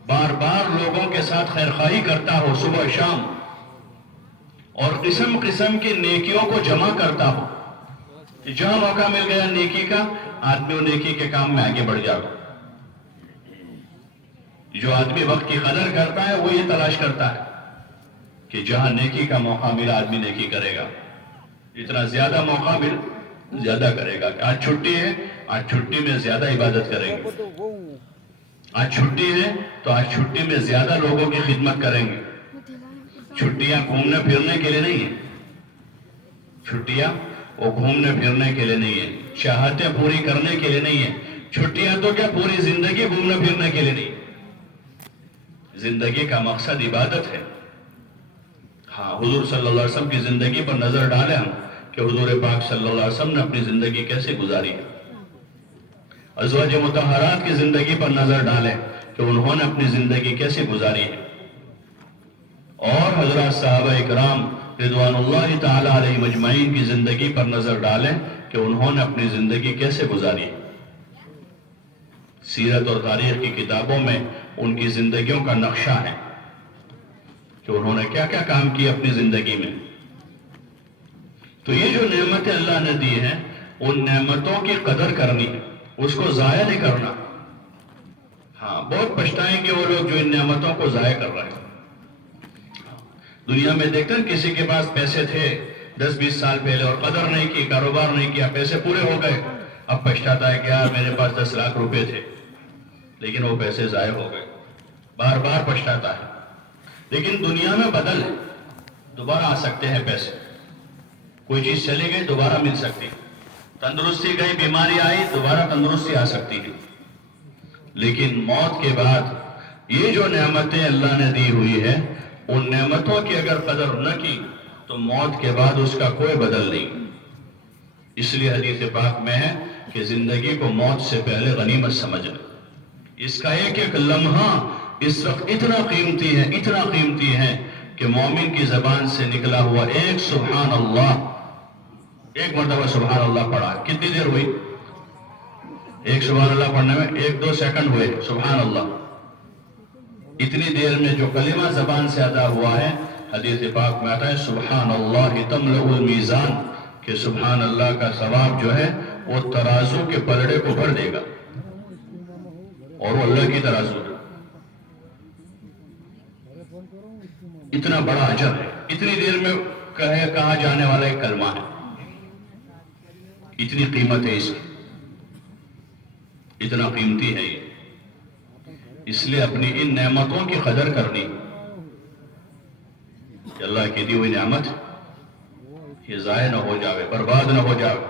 بار بار لوگوں کے ساتھ خیرخواہی کرتا ہو صبح شام، اور قسم قسم کی نیکیوں کو جمع کرتا ہو کہ جہاں موقع مل گیا نیکی کا، آدمی وہ نیکی کے کام میں آگے بڑھ جاتا۔ جو آدمی وقت کی قدر کرتا ہے وہ یہ تلاش کرتا ہے کہ جہاں نیکی کا موقع ملا آدمی نیکی کرے گا، جتنا زیادہ موقع مل زیادہ کرے گا۔ آج چھٹی ہے، آج چھٹی میں زیادہ عبادت کریں گے، آج چھٹی ہے تو آج چھٹی میں زیادہ لوگوں کی خدمت کریں گے۔ چھٹیاں گھومنے پھرنے کے لیے نہیں ہیں، چھٹیاں وہ گھومنے پھرنے کے لیے نہیں ہیں، چاہتیں پوری کرنے کے لیے نہیں ہیں، چھٹیاں تو کیا پوری زندگی گھومنے پھرنے کے لیے نہیں، زندگی کا مقصد عبادت ہے۔ ہاں، حضور صلی اللہ علیہ وسلم کی زندگی پر نظر ڈالیں ہم کہ حضور پاک صلی اللہ علیہ وسلم نے اپنی زندگی کیسے گزاری ہے، ازواج مطہرات کی زندگی پر نظر ڈالیں کہ انہوں نے اپنی زندگی کیسے گزاری ہے، اور حضرات صحابہ اکرام رضوان اللہ تعالی علیہ مجمعین کی زندگی پر نظر ڈالیں کہ انہوں نے اپنی زندگی کیسے گزاری ہے۔ سیرت اور تاریخ کی کتابوں میں ان کی زندگیوں کا نقشہ ہے کہ انہوں نے کیا کیا کام کیا اپنی زندگی میں۔ تو یہ جو نعمتیں اللہ نے دی ہیں، ان نعمتوں کی قدر کرنی ہے، اس کو ضائع نہیں کرنا۔ ہاں، بہت پچھتائیں گے وہ لوگ جو ان نعمتوں کو ضائع کر رہے ہیں۔ دنیا میں دیکھتے ہیں کسی کے پاس پیسے تھے 10-20 سال پہلے اور قدر نہیں کی، کاروبار نہیں کیا، پیسے پورے ہو گئے، اب پچھتاتا ہے کہ یار میرے پاس 10 لاکھ روپے تھے لیکن وہ پیسے ضائع ہو گئے، بار بار پچھتاتا ہے۔ لیکن دنیا میں بدل ہے، دوبارہ آ سکتے ہیں پیسے، کوئی چیز چلی گئی دوبارہ مل سکتی ہے، تندرستی گئی، بیماری آئی، دوبارہ تندرستی آ سکتی ہے۔ لیکن موت کے بعد یہ جو نعمتیں اللہ نے دی ہوئی ہے، ان نعمتوں کی اگر قدر نہ کی تو موت کے بعد اس کا کوئی بدل نہیں۔ اس لیے حدیث پاک میں ہے کہ زندگی کو موت سے پہلے غنیمت سمجھنا، اس کا ایک ایک لمحہ اس وقت اتنا قیمتی ہے، اتنا قیمتی ہے کہ مومن کی زبان سے نکلا ہوا ایک سبحان اللہ، ایک مرتبہ سبحان اللہ پڑھا، کتنی دیر ہوئی؟ ایک سبحان اللہ پڑھنے میں 1-2 سیکنڈ ہوئے، سبحان اللہ۔ اتنی دیر میں جو کلمہ زبان سے ادا ہوا ہے، حدیث پاک میں آتا ہے سبحان اللہ تملأ المیزان، کہ سبحان اللہ کا ثواب جو ہے وہ ترازو کے پلڑے کو بھر دے گا، اور وہ اللہ کی ترازو ہے۔ اتنا بڑا اجر ہے، اتنی دیر میں کہا جانے والا ایک کلمہ ہے، اتنی قیمت ہے اس کی، اتنا قیمتی ہے یہ۔ اس لیے اپنی ان نعمتوں کی قدر کرنی کہ اللہ کی دی ہوئی نعمت یہ ضائع نہ ہو جاوے، برباد نہ ہو جاوے،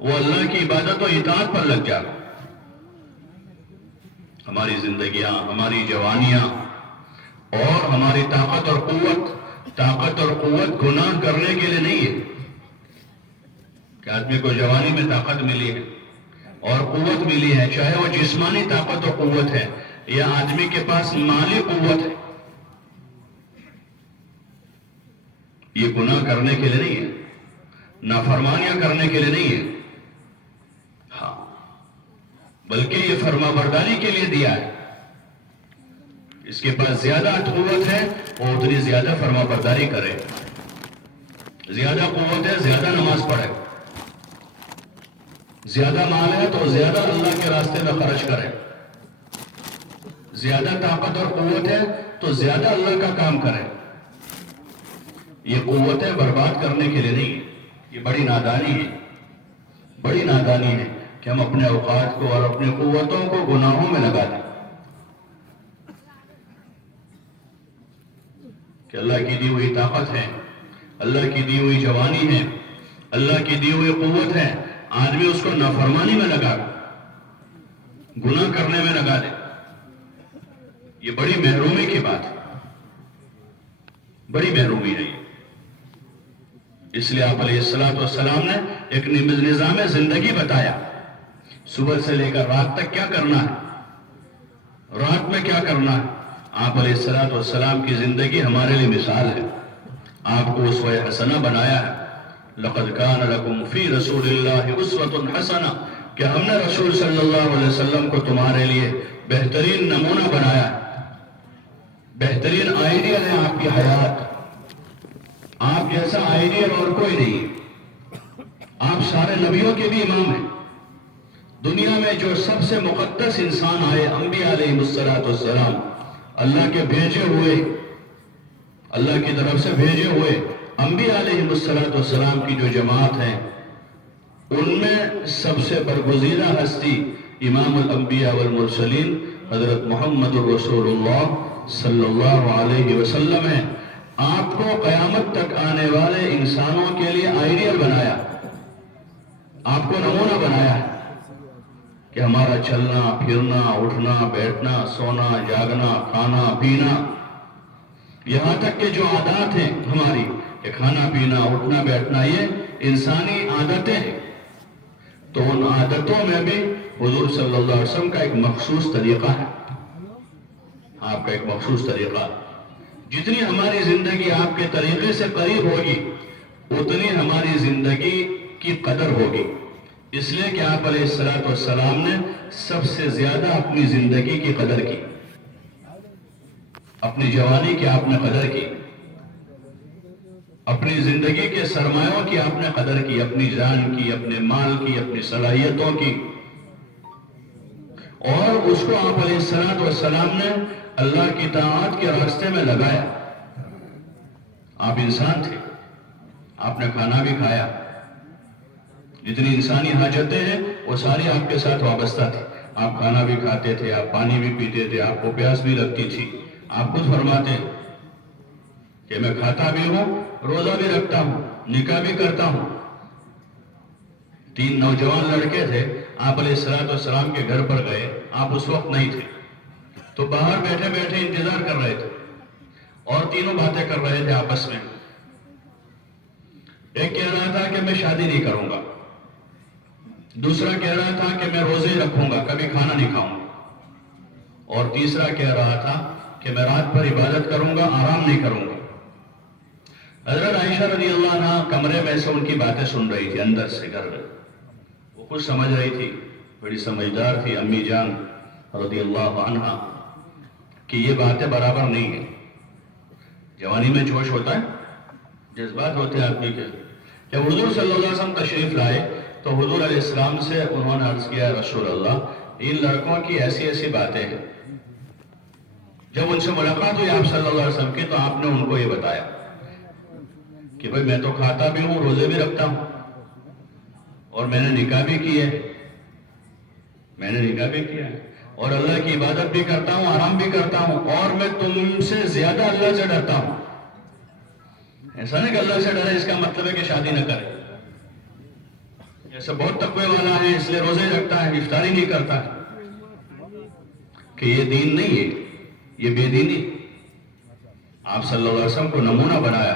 وہ اللہ کی عبادت و اطاعت پر لگ جائے۔ ہماری زندگیاں، ہماری جوانیاں اور ہماری طاقت اور قوت گناہ کرنے کے لیے نہیں ہے کہ آدمی کو جوانی میں طاقت ملی ہے، اور قوت ملی ہے، چاہے وہ جسمانی طاقت و قوت ہے یا آدمی کے پاس مالی قوت ہے، یہ گناہ کرنے کے لیے نہیں ہے، نافرمانیاں کرنے کے لیے نہیں ہے، ہاں بلکہ یہ فرما برداری کے لیے دیا ہے۔ اس کے پاس زیادہ قوت ہے وہ اتنی زیادہ فرما برداری کرے، زیادہ قوت ہے زیادہ نماز پڑھے، زیادہ مال ہے تو زیادہ اللہ کے راستے میں خرچ کرے، زیادہ طاقت اور قوت ہے تو زیادہ اللہ کا کام کرے۔ یہ قوتیں برباد کرنے کے لیے نہیں ہے، یہ بڑی نادانی ہے، بڑی نادانی ہے کہ ہم اپنے اوقات کو اور اپنی قوتوں کو گناہوں میں لگا دیں، کہ اللہ کی دی ہوئی طاقت ہے، اللہ کی دی ہوئی جوانی ہے، اللہ کی دی ہوئی قوت ہے، آدمی اس کو نافرمانی میں لگا دے، گناہ کرنے میں لگا دے، یہ بڑی محرومی کی بات ہے، بڑی محرومی ہے یہ۔ اس لیے آپ علیہ السلام نے ایک نظام زندگی بتایا، صبح سے لے کر رات تک کیا کرنا ہے، رات میں کیا کرنا ہے۔ آپ علیہ السلام کی زندگی ہمارے لیے مثال ہے، آپ کو اسوہ حسنہ بنایا ہے۔ لَقَدْ كَانَ لَكُمْ فِي رَسُولِ اللَّهِ أُسْوَةٌ حَسَنَةٌ، کہ ہم نے رسول صلی اللہ علیہ وسلم کو تمہارے لیے بہترین نمونہ بنایا ہے، بہترین آئیڈیل ہے آپ کی حیات، آپ جیسا آئیڈیل اور کوئی نہیں، آپ سارے نبیوں کے بھی امام ہیں۔ دنیا میں جو سب سے مقدس انسان آئے، انبیاء علیہ السلام، اللہ کے بھیجے ہوئے، اللہ کی طرف سے بھیجے ہوئے انبیاء علیہ السلام کی جو جماعت ہے، ان میں سب سے برگزیدہ ہستی امام الانبیاء والمرسلین حضرت محمد الرسول اللہ صلی اللہ علیہ وسلم ہے۔ آپ کو قیامت تک آنے والے انسانوں کے لیے آئیڈیل بنایا، آپ کو نمونہ بنایا ہے کہ ہمارا چلنا پھرنا اٹھنا بیٹھنا سونا جاگنا کھانا پینا، یہاں تک کہ جو عادات ہیں ہماری کہ کھانا پینا اٹھنا بیٹھنا، یہ انسانی عادتیں ہیں، تو ان عادتوں میں بھی حضور صلی اللہ علیہ وسلم کا ایک مخصوص طریقہ ہے، آپ کا ایک مخصوص طریقہ ہے۔ جتنی ہماری زندگی آپ کے طریقے سے قریب ہوگی اتنی ہماری زندگی کی قدر ہوگی، اس لیے کہ آپ علیہ السلام نے سب سے زیادہ اپنی زندگی کی قدر کی، اپنی جوانی کی آپ نے قدر کی، اپنی زندگی کے سرمایوں کی آپ نے قدر کی، اپنی جان کی، اپنے مال کی، اپنی صلاحیتوں کی، اور اس کو آپ علیہ السلام نے اللہ کی طاعت کے راستے میں لگایا۔ آپ انسان تھے، آپ نے کھانا بھی کھایا، جتنی انسانی حاجتیں ہیں وہ ساری آپ کے ساتھ وابستہ تھی، آپ کھانا بھی کھاتے تھے، آپ پانی بھی پیتے تھے، آپ کو پیاس بھی لگتی تھی، آپ خود فرماتے کہ میں کھاتا بھی ہوں، روزہ بھی رکھتا ہوں، نکاح بھی کرتا ہوں۔ 3 نوجوان لڑکے تھے، آپ علیہ السلام کے گھر پر گئے، آپ اس وقت نہیں تھے، تو باہر بیٹھے بیٹھے انتظار کر رہے تھے اور تینوں باتیں کر رہے تھے آپس میں۔ ایک کہہ رہا تھا کہ میں شادی نہیں کروں گا، دوسرا کہہ رہا تھا کہ میں روزے رکھوں گا، کبھی کھانا نہیں کھاؤں گا، اور تیسرا کہہ رہا تھا کہ میں رات بھر عبادت کروں گا، آرام نہیں کروں گا۔ حضرت عائشہ رضی اللہ عنہا کمرے میں سے ان کی باتیں سن رہی تھی، اندر سے گھر میں وہ کچھ سمجھ رہی تھی، بڑی سمجھدار تھی امی جان رضی اللہ عنہا، کہ یہ باتیں برابر نہیں ہیں۔ جوانی میں جوش ہوتا ہے، جذبات ہوتے ہیں آدمی کے۔ جب حضور صلی اللہ علیہ وسلم تشریف لائے تو حضور علیہ السلام سے انہوں نے عرض کیا، رسول اللہ ان لڑکوں کی ایسی ایسی باتیں ہیں۔ جب ان سے ملاقات ہوئی آپ صلی اللہ علیہ وسلم کی تو آپ نے ان کو یہ بتایا کہ بھئی میں تو کھاتا بھی ہوں، روزے بھی رکھتا ہوں، اور میں نے نکاح بھی کی ہے، میں نے نکاح بھی کیا ہے، اور اللہ کی عبادت بھی کرتا ہوں، آرام بھی کرتا ہوں، اور میں تم سے زیادہ اللہ سے ڈرتا ہوں۔ ایسا نہیں کہ اللہ سے ڈرے اس کا مطلب ہے کہ شادی نہ کرے، جیسے بہت تقوی والا ہے اس لیے روزے رکھتا ہے، افطاری نہیں کرتا ہے، کہ یہ دین نہیں ہے، یہ بے دینی۔ آپ صلی اللہ علیہ وسلم کو نمونہ بنایا،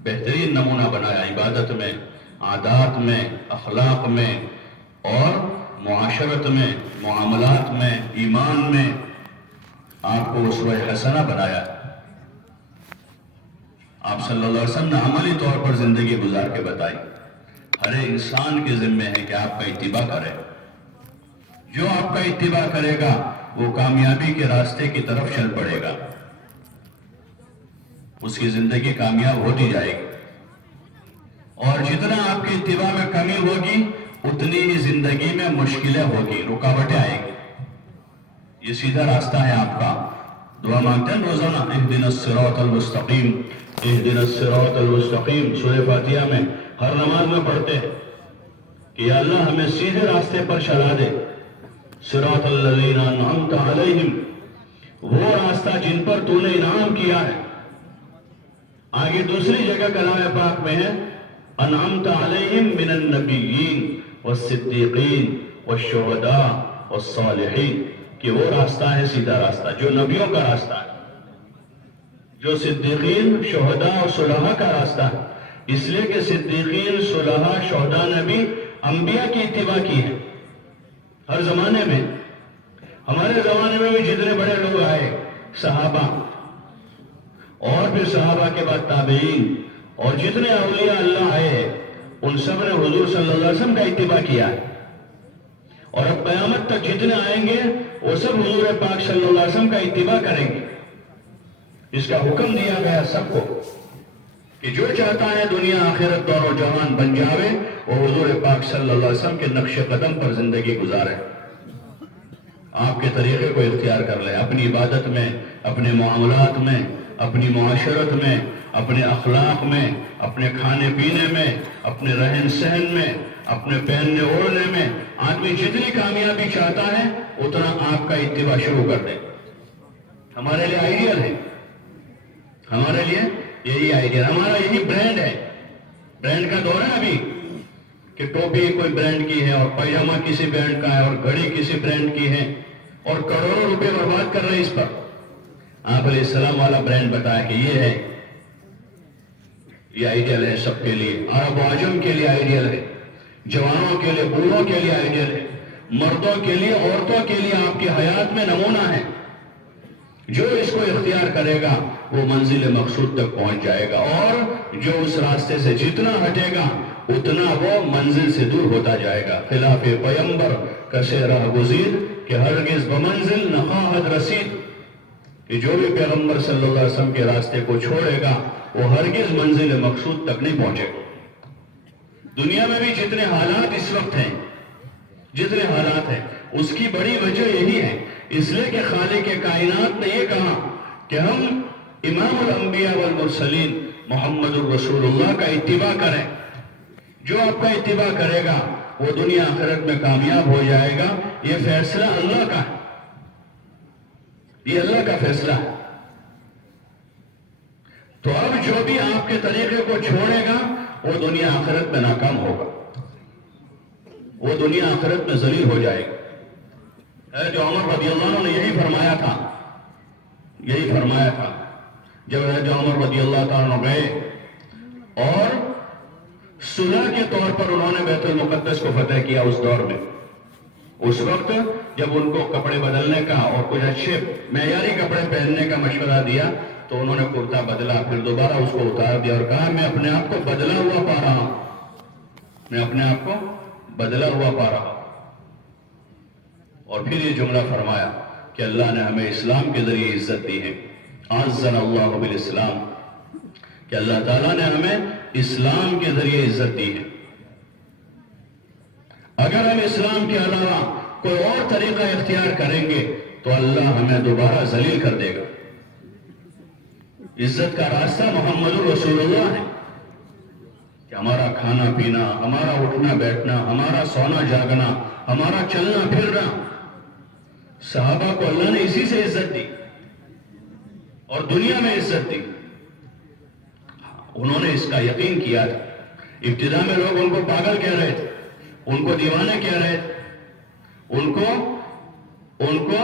بہترین نمونہ بنایا، عبادت میں، عادات میں، اخلاق میں، اور معاشرت میں، معاملات میں، ایمان میں آپ کو اسوہ حسنہ بنایا. آپ صلی اللہ علیہ وسلم نے عملی طور پر زندگی گزار کے بتائی. ہر انسان کے ذمہ ہے کہ آپ کا اتباع کرے. جو آپ کا اتباع کرے گا وہ کامیابی کے راستے کی طرف چل پڑے گا، اس کی زندگی کامیاب ہوتی جائے گی. اور جتنا آپ کی اتباع میں کمی ہوگی اتنی ہی زندگی میں مشکلیں ہوگی، رکاوٹیں آئیں گی. یہ سیدھا راستہ ہے آپ کا. دعا مانگتے ہیں روزانہ، اہدنا الصراط المستقیم، اہدنا الصراط المستقیم. سورہ فاتحہ میں ہر نماز میں پڑھتے ہیں کہ یا اللہ ہمیں سیدھے راستے پر چلا دے. صراط الذین انعمت علیہم، وہ راستہ جن پر تو نے انعام کیا ہے. آگے دوسری جگہ کلام پاک میں ہے انعمت علیہم من النبیین والصدیقین والشہداء والصالحین، کہ وہ راستہ ہے سیدھا راستہ جو نبیوں کا راستہ ہے، جو صدیقین، شہداء اور صلحاء کا راستہ ہے. اس لیے کہ صدیقین، صلحاء، شہداء نے بھی انبیاء کی اتباع کی ہے. ہر زمانے میں، ہمارے زمانے میں بھی جتنے بڑے لوگ آئے، صحابہ اور پھر صحابہ کے بعد تابعین اور جتنے اولیاء اللہ آئے، ان سب نے حضور صلی اللہ علیہ وسلم کا اتباع کیا ہے. اور اب قیامت تک جتنے آئیں گے وہ سب حضور پاک صلی اللہ علیہ وسلم کا اتباع کریں گے. اس کا حکم دیا گیا سب کو کہ جو چاہتا ہے دنیا آخرت دونوں جہان بن جاوے وہ حضور پاک صلی اللہ علیہ وسلم کے نقش قدم پر زندگی گزارے. آپ کے طریقے کو اختیار کر لیں، اپنی عبادت میں، اپنے معاملات میں، اپنی معاشرت میں، اپنے اخلاق میں، اپنے کھانے پینے میں، اپنے رہن سہن میں، اپنے پہننے اوڑھنے میں. آدمی جتنی کامیابی چاہتا ہے اتنا آپ کا اتباع شروع کر دے. ہمارے لیے آئیڈیل ہے، ہمارے لیے یہی آئیڈیل، ہمارا یہی برانڈ ہے. برانڈ کا دور ہے ابھی کہ ٹوپی کوئی برانڈ کی ہے اور پائجامہ کسی برانڈ کا ہے اور گھڑی کسی برانڈ کی ہے اور کروڑوں روپے برباد کر رہے ہیں اس پر. آپ علیہ السلام والا برانڈ بتایا کہ یہ ہے، یہ آئیڈیل ہے سب کے لیے. عرب و عجم کے لیے آئیڈیل ہے، جوانوں کے لیے، بوڑھوں کے لیے آئیڈیل ہے، مردوں کے لیے، عورتوں کے لیے آپ کی حیات میں نمونہ ہے. جو اس کو اختیار کرے گا وہ منزل مقصود تک پہنچ جائے گا، اور جو اس راستے سے جتنا ہٹے گا اتنا وہ منزل سے دور ہوتا جائے گا. خلاف پیمبر کسے راہ گزید کہ ہرگز بمنزل نخواہد رسید، کہ جو بھی پیغمبر صلی اللہ علیہ وسلم کے راستے کو چھوڑے گا وہ ہرگز منزل مقصود تک نہیں پہنچے گا. دنیا میں بھی جتنے حالات اس وقت ہیں، جتنے حالات ہیں، اس کی بڑی وجہ یہی ہے. اس لیے کہ خالق کائنات نے یہ کہا کہ ہم امام الانبیاء والمرسلین محمد الرسول اللہ کا اتباع کریں. جو آپ کا اتباع کرے گا وہ دنیا آخرت میں کامیاب ہو جائے گا. یہ فیصلہ اللہ کا ہے، یہ اللہ کا فیصلہ ہے. تو اب جو بھی آپ کے طریقے کو چھوڑے گا وہ دنیا آخرت میں ناکام ہوگا، وہ دنیا آخرت میں ذلیل ہو جائے گا. حضرت عمر رضی اللہ عنہ نے یہی فرمایا تھا، یہی فرمایا تھا جب حضرت عمر رضی اللہ تعالیٰ گئے اور صلح کے طور پر انہوں نے بیت المقدس کو فتح کیا. اس دور میں، اس وقت جب ان کو کپڑے بدلنے کا اور کچھ اچھے معیاری کپڑے پہننے کا مشورہ دیا تو انہوں نے کرتا بدلا، پھر دوبارہ اس کو اتار دیا اور کہا میں اپنے آپ کو بدلا ہوا پا رہا ہوں، میں اپنے آپ کو بدلا ہوا پا رہا ہوں. اور پھر یہ جملہ فرمایا کہ اللہ نے ہمیں اسلام کے ذریعے عزت دی ہے. اعزنا اللہ بالاسلام، کہ اللہ تعالیٰ نے ہمیں اسلام کے ذریعے عزت دی ہے. اگر ہم اسلام کے علاوہ کوئی اور طریقہ اختیار کریں گے تو اللہ ہمیں دوبارہ ذلیل کر دے گا. عزت کا راستہ محمد الرسول اللہ ہے کہ ہمارا کھانا پینا، ہمارا اٹھنا بیٹھنا، ہمارا سونا جاگنا، ہمارا چلنا پھرنا، صحابہ کو اللہ نے اسی سے عزت دی اور دنیا میں عزت دی. انہوں نے اس کا یقین کیا تھا. ابتدا میں لوگ ان کو پاگل کہہ رہے تھے، ان کو دیوانے کہہ رہے تھے، ان کو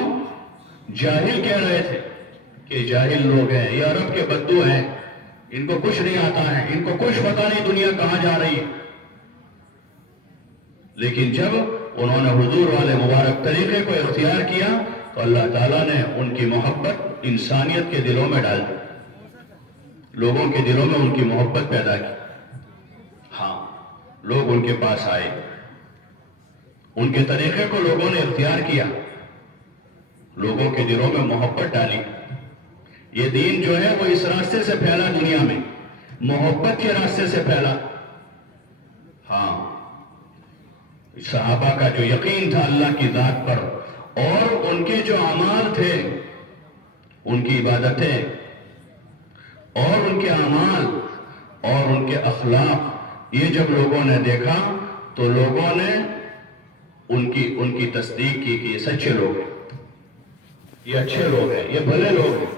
جاہل کہہ رہے تھے کہ جاہل لوگ ہیں، یہ عرب کے بدو ہیں، ان کو کچھ نہیں آتا ہے، ان کو کچھ پتا نہیں دنیا کہاں جا رہی ہے. لیکن جب انہوں نے حضور والے مبارک طریقے کو اختیار کیا تو اللہ تعالیٰ نے ان کی محبت انسانیت کے دلوں میں ڈال دی، لوگوں کے دلوں میں ان کی محبت پیدا کی. ہاں، لوگ ان کے پاس آئے، ان کے طریقے کو لوگوں نے اختیار کیا، لوگوں کے دلوں میں محبت ڈالی. یہ دین جو ہے وہ اس راستے سے پھیلا، دنیا میں محبت کے راستے سے پھیلا. ہاں، صحابہ کا جو یقین تھا اللہ کی ذات پر اور ان کے جو اعمال تھے، ان کی عبادتیں اور ان کے اعمال اور ان کے اخلاق، یہ جب لوگوں نے دیکھا تو لوگوں نے ان کی تصدیق کی کہ یہ سچے لوگ ہیں، یہ اچھے لوگ ہیں، یہ بھلے لوگ ہیں.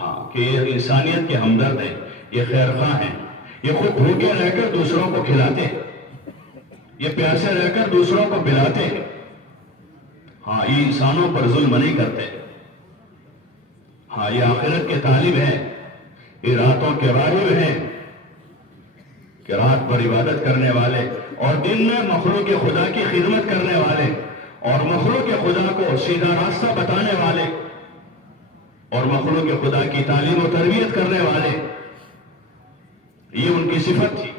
ہاں، کہ یہ انسانیت کے ہمدرد ہیں، یہ خیرخواہ ہیں، یہ خود بھوکے رہ کر دوسروں کو کھلاتے ہیں، یہ پیاسے رہ کر دوسروں کو پلاتے ہیں. ہاں، یہ انسانوں پر ظلم نہیں کرتے. ہاں، یہ آخرت کے طالب ہیں، یہ راتوں کے راغب ہیں کہ رات پر عبادت کرنے والے اور دن میں مخلوق خدا کی خدمت کرنے والے اور مخلوق خدا کو سیدھا راستہ بتانے والے اور مخلوق خدا کی تعلیم و تربیت کرنے والے، یہ ان کی صفت تھی،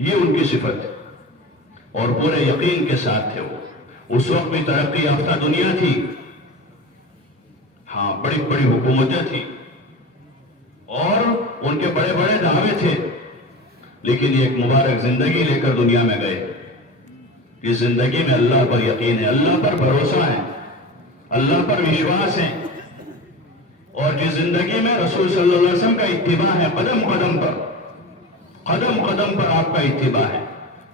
یہ ان کی صفت تھی. اور پورے یقین کے ساتھ تھے وہ. اس وقت بھی ترقی یافتہ دنیا تھی. ہاں، بڑی بڑی حکومتیں تھی اور ان کے بڑے بڑے دعوے تھے، لیکن یہ ایک مبارک زندگی لے کر دنیا میں گئے. اس زندگی میں اللہ پر یقین ہے، اللہ پر بھروسہ ہے، اللہ پر وشواس ہے، اور جس زندگی میں رسول صلی اللہ علیہ وسلم کا اتباع ہے، قدم قدم پر آپ کا اتباع ہے،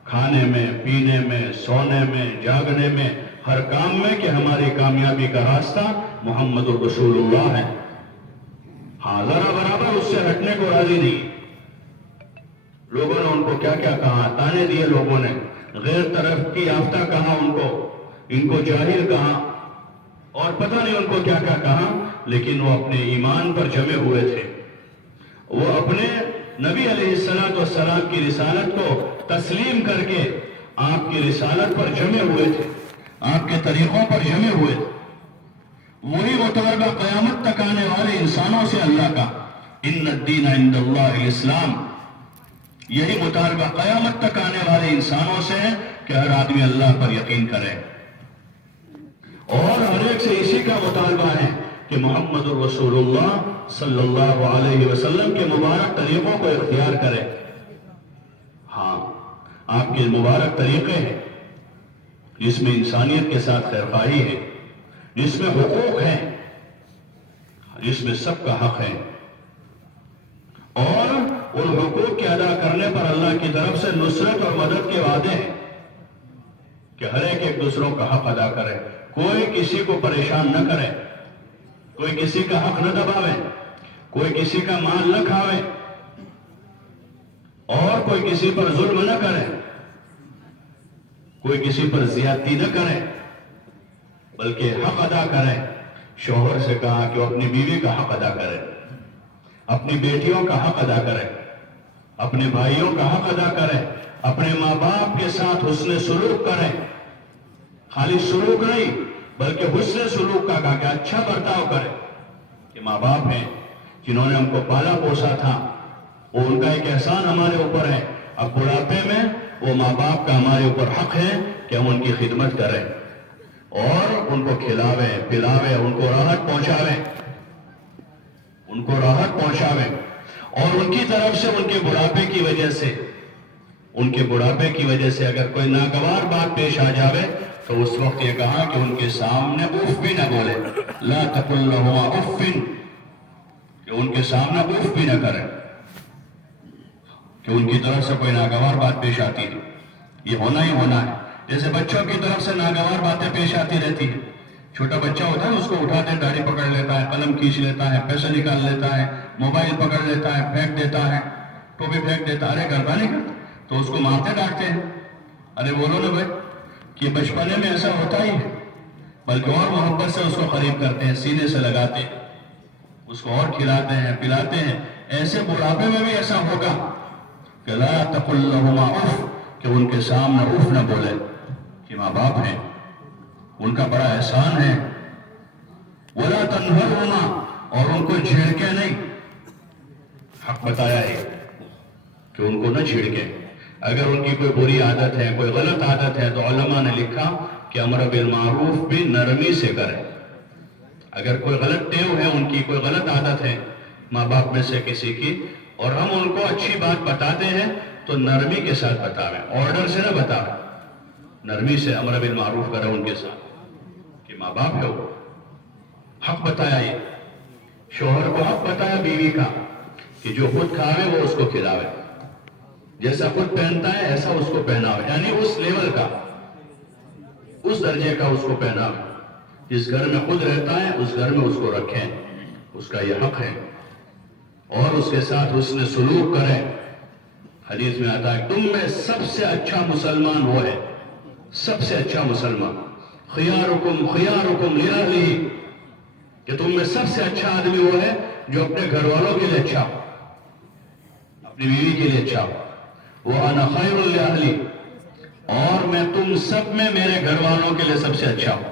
کھانے میں، پینے میں، سونے میں، جاگنے میں، ہر کام میں، کہ ہماری کامیابی کا راستہ محمد رسول اللہ ہے. ہاں، ذرا برابر اس سے ہٹنے کو راضی نہیں. لوگوں نے ان کو کیا کیا کہا، تانے دیے لوگوں نے، غیر ترقی یافتہ کہا ان کو جاہل کہا، اور پتہ نہیں ان کو کیا کیا کہا، لیکن وہ اپنے ایمان پر جمے ہوئے تھے. وہ اپنے نبی علیہ السلام کی رسالت کو تسلیم کر کے آپ کی رسالت پر جمے ہوئے تھے، آپ کے طریقوں پر جمے ہوئے تھے. وہی مطالبہ قیامت تک آنے والے انسانوں سے اللہ کا، ان الدین عند اللہ الاسلام، یہی مطالبہ قیامت تک آنے والے انسانوں سے ہے کہ ہر آدمی اللہ پر یقین کرے، اور ہر ایک سے اسی کا مطالبہ ہے کہ محمد الرسول اللہ صلی اللہ علیہ وسلم کے مبارک طریقوں کو اختیار کرے. ہاں، آپ کے مبارک طریقے ہیں جس میں انسانیت کے ساتھ خیرخواہی ہے، جس میں حقوق ہیں، جس میں سب کا حق ہے، اور ان حقوق کے ادا کرنے پر اللہ کی طرف سے نصرت اور مدد کے وعدے ہیں کہ ہر ایک دوسروں کا حق ادا کرے، کوئی کسی کو پریشان نہ کرے، کوئی کسی کا حق نہ دباوے، کوئی کسی کا مال نہ کھاوے، اور کوئی کسی پر ظلم نہ کرے، کوئی کسی پر زیادتی نہ کرے، بلکہ حق ادا کرے. شوہر سے کہا کہ وہ اپنی بیوی کا حق ادا کرے، اپنی بیٹیوں کا حق ادا کرے، اپنے بھائیوں کا حق ادا کرے، اپنے ماں باپ کے ساتھ حسن سلوک کرے. خالی سلوک نہیں بلکہ حسن سلوک کا کہا کہ اچھا برتاؤ کرے. کہ ماں باپ ہیں جنہوں نے ہم کو پالا پوسا تھا، وہ ان کا ایک احسان ہمارے اوپر ہے. اب بڑھاپے میں وہ ماں باپ کا ہمارے اوپر حق ہے کہ ہم ان کی خدمت کریں اور ان کو کھلاوے پلاوے، ان کو راحت پہنچاوے، اور ان کی طرف سے ان کے بڑھاپے کی وجہ سے اگر کوئی ناگوار بات پیش آ جاوے تو اس وقت یہ کہا کہ ان کے سامنے اف بھی نہ بولے، لا تقل لهما اف، کہ ان کے سامنے اف بھی نہ کرے، کہ ان کی طرف سے کوئی ناگوار بات پیش آتی ہے. یہ ہونا ہی ہونا ہے. جیسے بچوں کی طرف سے ناگوار باتیں پیش آتی رہتی ہیں. چھوٹا بچہ ہوتا ہے، اس کو اٹھاتے ہیں، داڑھی پکڑ لیتا ہے، قلم کھینچ لیتا ہے، پیسے نکال لیتا ہے، موبائل پکڑ لیتا ہے، پھینک دیتا ہے، ٹوپی پھینک دیتا ہے. ارے کرتا نہیں کرتا تو اس کو مارتے ڈانٹتے ہیں. ارے بولو نا بھائی کہ بچپنے میں ایسا ہوتا ہی ہے، بلکہ اور محبت سے اس کو قریب کرتے ہیں، سینے سے لگاتے ہیں، اس کو اور کھلاتے ہیں پلاتے ہیں. ایسے بڑھاپے میں بھی ایسا ہوگا کہ لا تقل لهما اف، کہ ان کے سامنے اف نہ بولے کہ ماں باپ ہیں، ان کا بڑا احسان ہے. وَلَا تَنْهَرْهُمَا، اور ان کو جھڑکے نہیں. حق بتایا ہے کہ ان کو نہ جھڑکے. اگر ان کی کوئی بری عادت ہے، کوئی غلط عادت ہے، تو علماء نے لکھا کہ امر بالمعروف بھی نرمی سے کریں. اگر کوئی غلط ٹیو ہے، ان کی کوئی غلط عادت ہے ماں باپ میں سے کسی کی، اور ہم ان کو اچھی بات بتاتے ہیں تو نرمی کے ساتھ بتاویں، آرڈر سے نہ بتاویں. نرمی سے امر بالمعروف کریں ان کے ساتھ کہ ماں باپ ہے وہ. حق بتایا یہ. شوہر کو حق بتایا بیوی کا کہ جو خود کھاوے وہ اس کو کھلاوے، جیسا خود پہنتا ہے ایسا اس کو پہناوے، یعنی اس لیول کا، اس درجے کا اس کو پہناوے. جس گھر میں خود رہتا ہے اس گھر میں اس کو رکھیں، اس کا یہ حق ہے. اور اس کے ساتھ حسن سلوک کریں. حدیث میں آتا ہے تم میں سب سے اچھا مسلمان وہ ہے، سب سے اچھا مسلمان. خیارکم خیارکم لأہلہ، کہ تم میں سب سے اچھا آدمی وہ ہے جو اپنے گھر والوں کے لیے اچھا ہو، اپنی بیوی کے لیے اچھا ہو. وَأَنَا خَيْرٌ لِأَهْلِي، اور میں تم سب میں میرے گھر والوں کے لیے سب سے اچھا ہوں.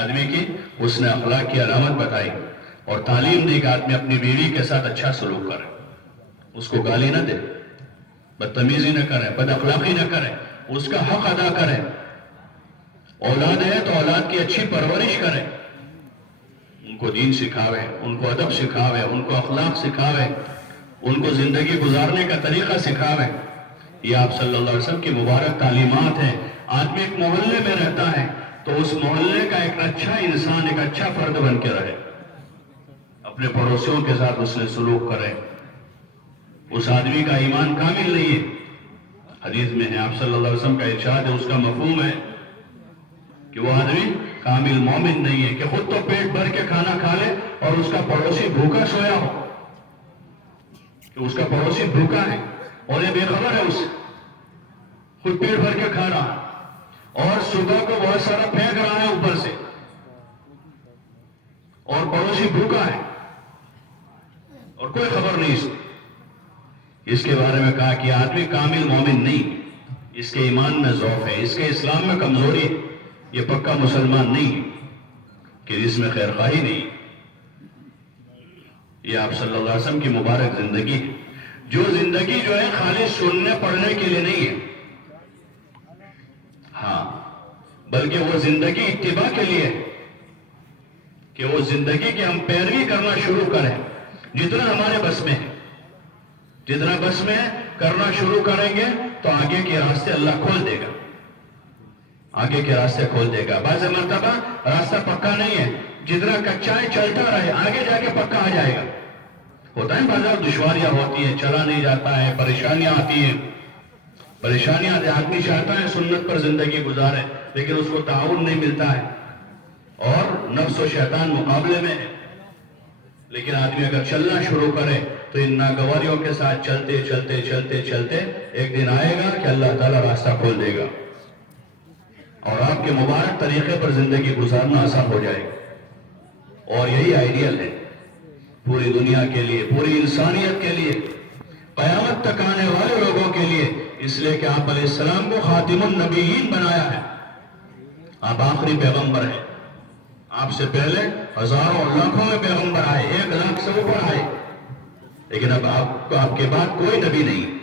آدمی کی حسن اخلاق کی علامت بتائی اور تعلیم دی کہ آدمی اپنی بیوی کے ساتھ اچھا سلوک کرے، اس کو گالی نہ دے، بدتمیزی نہ کرے، بد اخلاقی نہ کرے، اس کا حق ادا کرے. اولاد ہے تو اولاد کی اچھی پرورش کرے، ان کو دین سکھاوے، ان کو ادب سکھاوے، ان کو اخلاق سکھاوے، ان کو زندگی گزارنے کا طریقہ سکھاوے. یہ آپ صلی اللہ علیہ وسلم کی مبارک تعلیمات ہیں. آدمی ایک محلے میں رہتا ہے تو اس محلے کا ایک اچھا انسان، ایک اچھا فرد بن کے رہے، اپنے پڑوسیوں کے ساتھ اس نے سلوک کرے. اس آدمی کا ایمان کامل نہیں ہے. حدیث میں ہے آپ صلی اللہ علیہ وسلم کا ارشاد ہے، اس کا مفہوم ہے کہ وہ آدمی کامل مومن نہیں ہے کہ خود تو پیٹ بھر کے کھانا کھا لے اور اس کا پڑوسی بھوکا سویا ہو، کہ اس کا پڑوسی بھوکا ہے اور یہ بے خبر ہے، اس سے خود پیٹ بھر کے کھا رہا اور صبح کو بہت سارا پھینک رہا ہے اوپر سے، اور پڑوسی بھوکا ہے اور کوئی خبر نہیں اس کو. اس کے بارے میں کہا کہ آدمی کامل مومن نہیں، اس کے ایمان میں ضعف ہے، اس کے اسلام میں کمزوری ہے، یہ پکا مسلمان نہیں ہے، کہ اس میں خیر خواہی نہیں. یہ آپ صلی اللہ علیہ وسلم کی مبارک زندگی ہے، جو زندگی جو ہے خالی سننے پڑھنے کے لیے نہیں ہے، ہاں بلکہ وہ زندگی اتباع کے لیے ہے، کہ وہ زندگی کی ہم پیروی کرنا شروع کریں. جتنا ہمارے بس میں ہے، جتنا بس میں کرنا شروع کریں گے تو آگے کے راستے اللہ کھول دے گا، آگے کے راستے کھول دے گا. بعض مرتبہ راستہ پکا نہیں ہے، جتنا کچا ہے چلتا رہے، آگے جا کے پکا آ جائے گا. ہوتا ہے بازار دشواریاں ہوتی ہیں، چلا نہیں جاتا ہے، پریشانیاں آتی ہیں، پریشانیاں آدمی چاہتا ہے سنت پر زندگی گزارے لیکن اس کو تعاون نہیں ملتا ہے اور نفس و شیطان مقابلے میں ہے. لیکن آدمی اگر چلنا شروع کرے تو ان ناگواریوں کے ساتھ چلتے چلتے چلتے چلتے ایک دن آئے گا کہ اللہ تعالیٰ راستہ کھول دے گا اور آپ کے مبارک طریقے پر زندگی گزارنا آسان ہو جائے گا. اور یہی آئیڈیل ہے پوری دنیا کے لیے، پوری انسانیت کے لیے، قیامت تک آنے والے لوگوں کے لیے، اس لیے کہ آپ علیہ السلام کو خاتم النبیین بنایا ہے. آپ آخری پیغمبر ہیں. آپ سے پہلے ہزاروں لاکھوں میں پیغمبر آئے، 1 لاکھ سے اوپر آئے، لیکن اب آپ کے بعد کوئی نبی نہیں،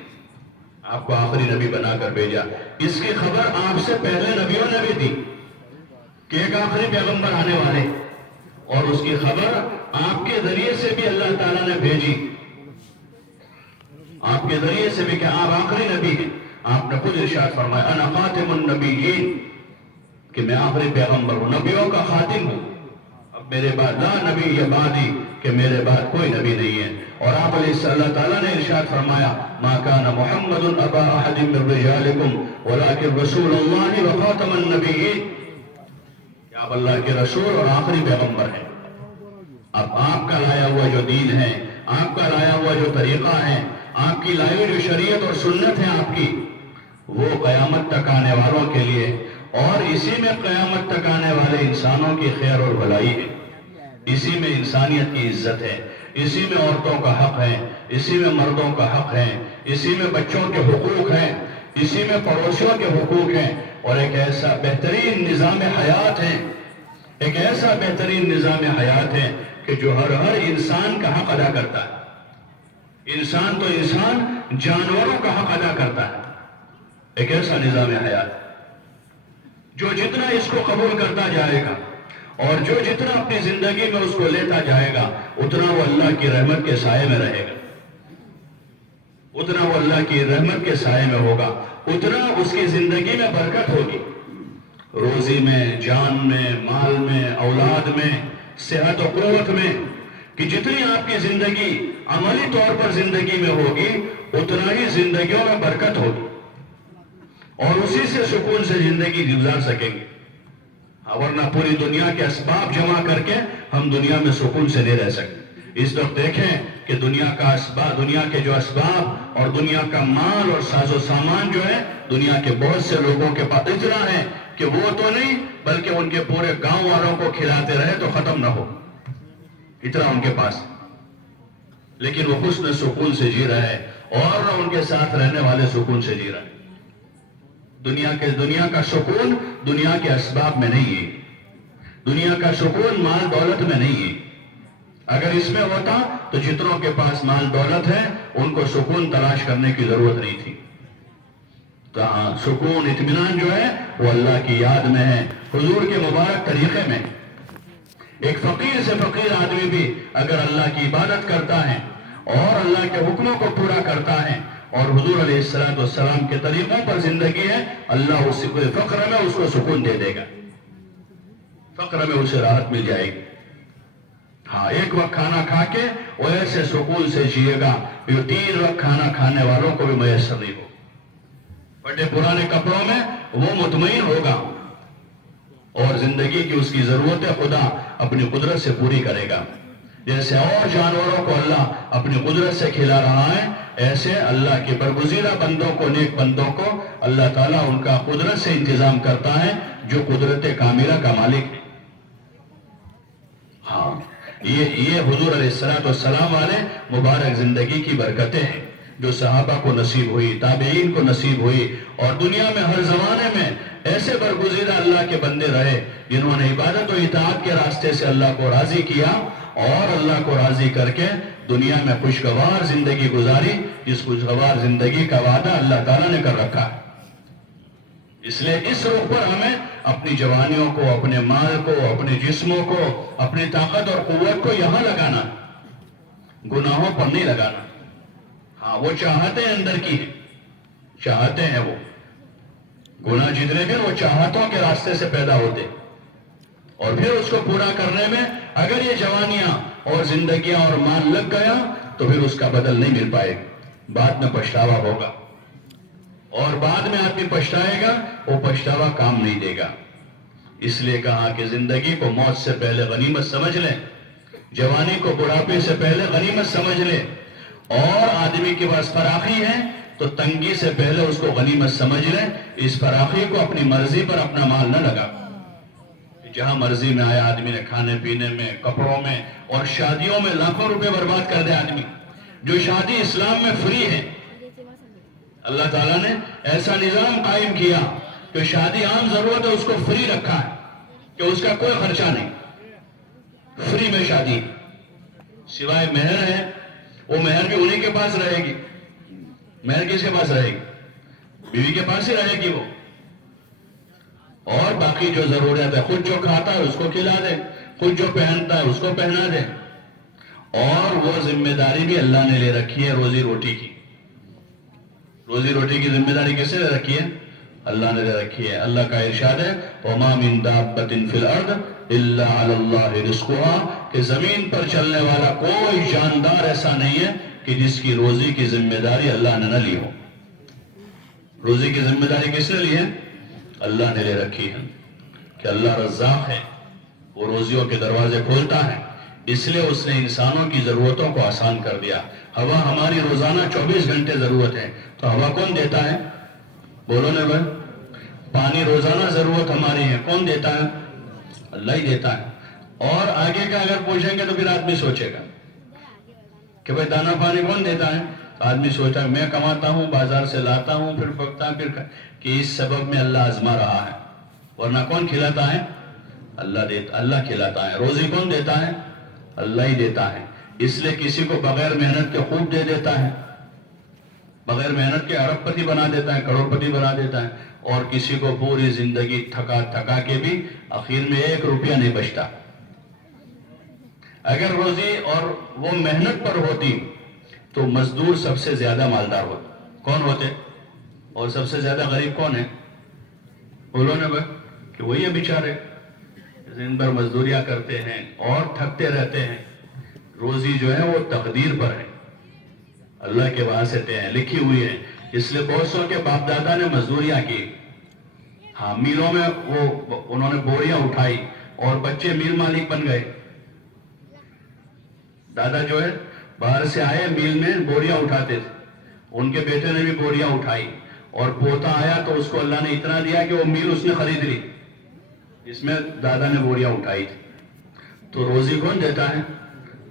آپ کو آخری نبی بنا کر بھیجا. اس کی خبر آپ سے پہلے نبیوں نے بھی دی کہ ایک آخری پیغمبر آنے والے، اور اس کی خبر آپ کے ذریعے سے بھی اللہ تعالیٰ نے بھیجی، آپ کے ذریعے سے بھی کہ آپ آخری نبی ہیں. آپ نے خود ارشاد فرمایا انا خاتم النبیین، کہ میں آخری پیغمبر ہوں، نبیوں کا خاتم ہوں. اب میرے بعد لا نبی بعدی، کہ میرے بعد کوئی نبی نہیں ہے. اور آپ علیہ اللہ تعالیٰ نے ارشاد فرمایا ما کان محمد ابا احد من رجالکم ولکن رسول اللہ وخاتم النبیین، کہ آپ اللہ کے رسول اور آخری پیغمبر ہیں. اب آپ کا لایا ہوا جو دین ہے، آپ کا لایا ہوا جو طریقہ ہے، آپ کی لائی ہوئی جو شریعت اور سنت ہے آپ کی، وہ قیامت تک آنے والوں کے لیے، اور اسی میں قیامت تک آنے والے انسانوں کی خیر اور بھلائی ہے، اسی میں انسانیت کی عزت ہے، اسی میں عورتوں کا حق ہے، اسی میں مردوں کا حق ہے، اسی میں بچوں کے حقوق ہیں، اسی میں پڑوسیوں کے حقوق ہیں، اور ایک ایسا بہترین نظام حیات ہے، ایک ایسا بہترین نظام حیات ہے کہ جو ہر انسان کا حق ادا کرتا ہے۔ انسان تو انسان، جانوروں کا حق ادا کرتا ہے۔ ایک ایسا نظام حیات جو جتنا اس کو قبول کرتا جائے گا اور جو جتنا اپنی زندگی میں اس کو لیتا جائے گا، اتنا وہ اللہ کی رحمت کے سائے میں رہے گا، اتنا وہ اللہ کی رحمت کے سائے میں ہوگا، اتنا اس کی زندگی میں برکت ہوگی، روزی میں، جان میں، مال میں، اولاد میں، صحت و قوت میں، کہ جتنی آپ کی زندگی عملی طور پر زندگی میں ہوگی، اتنا ہی زندگیوں میں برکت ہوگی اور اسی سے سکون سے زندگی گزار سکیں گے، ورنہ پوری دنیا کے اسباب جمع کر کے ہم دنیا میں سکون سے نہیں رہ سکتے۔ اس وقت دیکھیں کہ دنیا کے جو اسباب اور دنیا کا مال اور ساز و سامان جو ہے، دنیا کے بہت سے لوگوں کے پاس اتنا ہے کہ وہ تو نہیں بلکہ ان کے پورے گاؤں والوں کو کھلاتے رہے تو ختم نہ ہو، اتنا ان کے پاس، لیکن وہ حسن سکون سے جی رہا ہے، اور ان کے ساتھ رہنے والے سکون سے جی رہے ہیں۔ دنیا کا سکون دنیا کے اسباب میں نہیں ہے، دنیا کا سکون مال دولت میں نہیں ہے۔ اگر اس میں ہوتا تو جتنوں کے پاس مال دولت ہے ان کو سکون تلاش کرنے کی ضرورت نہیں تھی۔ تو سکون، اطمینان جو ہے وہ اللہ کی یاد میں ہے، حضور کے مبارک طریقے میں۔ ایک فقیر سے فقیر آدمی بھی اگر اللہ کی عبادت کرتا ہے اور اللہ کے حکموں کو پورا کرتا ہے اور حضور علیہ السلام کے طریقوں پر زندگی ہے، اللہ اس کو فقر میں اس کو سکون دے دے گا، فقر میں اسے راحت مل جائے گی۔ ہاں، ایک وقت کھانا کھا کے وہ ایسے سکون سے جیے گا جو 3 وقت کھانا کھانے والوں کو بھی میسر نہیں ہو۔ بڑے پرانے کپڑوں میں وہ مطمئن ہوگا اور زندگی کی اس کی ضرورت خدا اپنی قدرت سے پوری کرے گا۔ جیسے اور جانوروں کو اللہ اپنی قدرت سے کھلا رہا ہے، ایسے اللہ کے برگزیدہ بندوں کو، نیک بندوں کو اللہ تعالیٰ ان کا قدرت سے انتظام کرتا ہے، جو قدرت کاملہ کا مالک ہے۔ ہاں، یہ حضور علیہ السلام والے مبارک زندگی کی برکتیں ہیں جو صحابہ کو نصیب ہوئی، تابعین کو نصیب ہوئی، اور دنیا میں ہر زمانے میں ایسے برگزیدہ اللہ کے بندے رہے جنہوں نے عبادت و اطاعت کے راستے سے اللہ کو راضی کیا اور اللہ کو راضی کر کے دنیا میں خوشگوار زندگی گزاری، جس خوشگوار زندگی کا وعدہ اللہ تعالیٰ نے کر رکھا ہے۔ اس لیے اس رخ پر ہمیں اپنی جوانیوں کو، اپنے مال کو، اپنے جسموں کو، اپنی طاقت اور قوت کو یہاں لگانا، گناہوں پر نہیں لگانا۔ ہاں، وہ چاہتے ہیں اندر کی ہیں، چاہتے ہیں وہ گناہ جتنے بھی وہ چاہتوں کے راستے سے پیدا ہوتے، اور پھر اس کو پورا کرنے میں اگر یہ جوانیاں اور زندگیاں اور مال لگ گیا تو پھر اس کا بدل نہیں مل پائے گا، بعد میں پچھتاوا ہوگا، اور بعد میں آدمی پچھتائے گا، وہ پچھتاوا کام نہیں دے گا۔ اس لیے کہا کہ زندگی کو موت سے پہلے غنیمت سمجھ لیں، جوانی کو بڑھاپے سے پہلے غنیمت سمجھ لیں، اور آدمی کے پاس فراخی ہے تو تنگی سے پہلے اس کو غنیمت سمجھ لیں، اس فراخی کو اپنی مرضی پر اپنا مال نہ لگا، جہاں مرضی میں آیا آدمی نے کھانے پینے میں، کپڑوں میں اور شادیوں میں لاکھوں روپے برباد کر دے آدمی۔ جو شادی اسلام میں فری ہے، اللہ تعالیٰ نے ایسا نظام قائم کیا کہ شادی عام ضرورت ہے اس کو فری رکھا ہے، کہ اس کا کوئی خرچہ نہیں، فری میں شادی، سوائے مہر ہے، وہ مہر بھی انہی کے پاس رہے گی۔ مہر کس کے پاس رہے گی؟ بیوی کے پاس ہی رہے گی وہ، اور باقی جو ضرورت ہے، خود جو کھاتا ہے اس کو کھلا دے، خود جو پہنتا ہے اس کو پہنا دے، اور وہ ذمہ داری بھی اللہ نے لے رکھی ہے روزی روٹی کی۔ روزی روٹی کی ذمہ داری کس نے لے رکھی ہے؟ اللہ نے لے رکھی ہے۔ اللہ کا ارشاد ہے وَمَا مِن دَابَّةٍ فِي الْأَرْضِ إِلَّا عَلَى اللَّهِ رِزْقُهَا، کہ زمین پر چلنے والا کوئی جاندار ایسا نہیں ہے کہ جس کی روزی کی ذمہ داری اللہ نے نہ لی ہو۔ روزی کی ذمہ داری کس نے لی ہے؟ اللہ نے لے رکھی ہے، کہ اللہ رزاق ہے، وہ روزیوں کے دروازے کھولتا ہے، اس لیے اس نے انسانوں کی ضرورتوں کو آسان کر دیا۔ ہوا ہماری روزانہ 24 گھنٹے ضرورت ہے، تو ہوا کون دیتا ہے؟ بولو نا بھائی۔ پانی روزانہ ضرورت ہماری ہے، کون دیتا ہے؟ اللہ ہی دیتا ہے۔ اور آگے کا اگر پوچھیں گے تو پھر آدمی سوچے گا، کہ بھائی دانا پانی کون دیتا ہے؟ آدمی سوچتا ہے میں کماتا ہوں، بازار سے لاتا ہوں، پھر پکتا پھر کہ اس سبب میں اللہ آزما رہا ہے، ورنہ کون کھلاتا ہے؟ اللہ کھلاتا ہے۔ روزی کون دیتا ہے؟ اللہ ہی دیتا ہے۔ اس لیے کسی کو بغیر محنت کے خوب دے دیتا ہے، بغیر محنت کے ارب پتی بنا دیتا ہے، کروڑ پتی بنا دیتا ہے، اور کسی کو پوری زندگی تھکا کے بھی آخر میں 1 روپیہ نہیں بچتا۔ اگر روزی اور وہ محنت پر ہوتی تو مزدور سب سے زیادہ مالدار ہوتے۔ کون ہوتے؟ اور سب سے زیادہ غریب کون ہے؟ بولو نا بھائی، کہ وہی ہے بیچارے، دن بھر مزدوریاں کرتے ہیں اور تھکتے رہتے ہیں۔ روزی جو ہے وہ تقدیر پر ہے، اللہ کے واسطے ہیں، لکھی ہوئی ہے۔ اس لیے بہت سو کے باپ دادا نے مزدوریاں کی، ہاں میلوں میں انہوں نے بوریاں اٹھائی اور بچے میل مالک بن گئے۔ دادا جو ہے باہر سے آئے، میل میں بوریاں اٹھاتے تھے، ان کے بیٹے نے بھی بوریاں اٹھائی، اور پوتا آیا تو اس کو اللہ نے اتنا دیا کہ وہ میل اس نے خرید لی، اس میں دادا نے بوریاں اٹھائی تھی۔ تو روزی کون دیتا ہے؟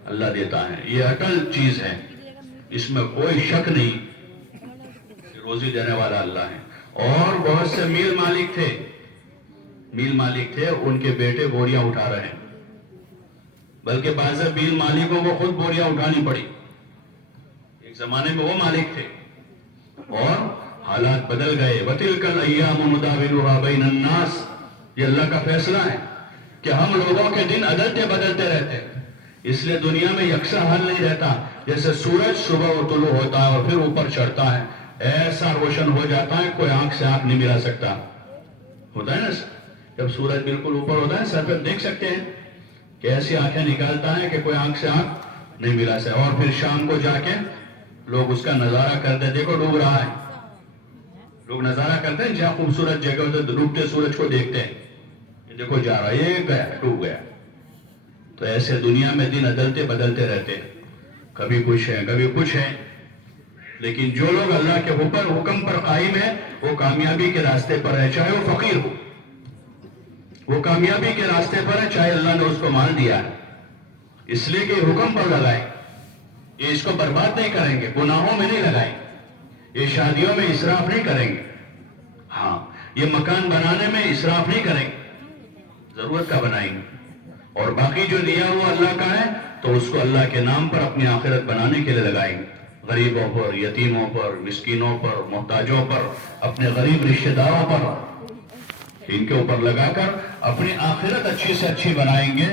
اللہ دیتا ہے۔ یہ اٹل چیز ہے، اس میں کوئی شک نہیں، روزی دینے والا اللہ ہے۔ اور بہت سے میل مالک تھے، ان کے بیٹے بوریاں اٹھا رہے ہیں، بلکہ بعض میل مالکوں کو خود بوریاں اٹھانی پڑی۔ ایک زمانے میں وہ مالک تھے اور حالات بدل گئے۔ وَتِلْكَ الْأَيَّامُ نُدَاوِلُهَا بَيْنَ النَّاسِ، یہ اللہ کا فیصلہ ہے کہ ہم لوگوں کے دن بدلتے رہتے ہیں، اس لیے دنیا میں یکساں حال نہیں رہتا۔ جیسے سورج صبح طلوع ہوتا ہے اور پھر اوپر چڑھتا ہے، ایسا روشن ہو جاتا ہے کوئی آنکھ سے آنکھ نہیں ملا سکتا، ہوتا ہے نا؟ جب سورج بالکل اوپر ہوتا ہے سر پہ دیکھ سکتے ہیں کہ ایسی آنکھیں نکالتا ہے کہ کوئی آنکھ سے آنکھ نہیں ملا سکتا، اور پھر شام کو جا کے لوگ اس کا نظارہ کرتے ہیں، دیکھو ڈوب رہا ہے، لوگ نظارہ کرتے ہیں جہاں خوبصورت جگہ ہوتے ڈوبتے سورج کو دیکھتے ہیں، یہ دیکھو جا رہا ہے، یہ گیا ڈوب گیا۔ تو ایسے دنیا میں دن بدلتے رہتے ہیں، کبھی کچھ ہے کبھی کچھ ہے، لیکن جو لوگ اللہ کے حکم پر قائم ہے وہ کامیابی کے راستے پر ہے، چاہے وہ فقیر ہو، وہ کامیابی کے راستے پر ہے، چاہے اللہ نے اس کو مال دیا ہے، اس لیے کہ حکم پر لگائیں، یہ اس کو برباد نہیں کریں گے، گناہوں میں نہیں لگائیں گے، یہ شادیوں میں اسراف نہیں کریں گے، ہاں یہ مکان بنانے میں اسراف نہیں کریں گے، ضرورت کا بنائیں گے، اور باقی جو دیا ہوا اللہ کا ہے تو اس کو اللہ کے نام پر اپنی آخرت بنانے کے لیے لگائیں گے، غریبوں پر، یتیموں پر، مسکینوں پر، محتاجوں پر، اپنے غریب رشتہ داروں پر، ان کے اوپر لگا کر اپنی آخرت اچھی سے اچھی بنائیں گے۔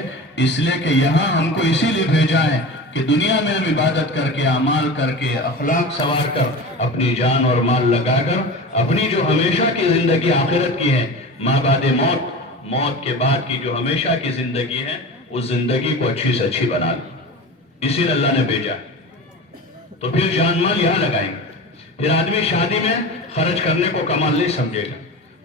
اس لیے کہ یہاں ہم کو اسی لیے بھیجا ہے کہ دنیا میں ہم عبادت کر کے، اعمال کر کے، اخلاق سنوار کر، اپنی جان اور مال لگا کر اپنی جو ہمیشہ کی زندگی آخرت کی ہے، ماں بعد موت کے بعد کی جو ہمیشہ کی زندگی ہے، اس زندگی کو اچھی سے اچھی بنا لی، اسی لیے اللہ نے بھیجا۔ تو پھر جان مال یہاں لگائیں گے، پھر آدمی شادی میں خرچ کرنے کو کمال نہیں سمجھے گا۔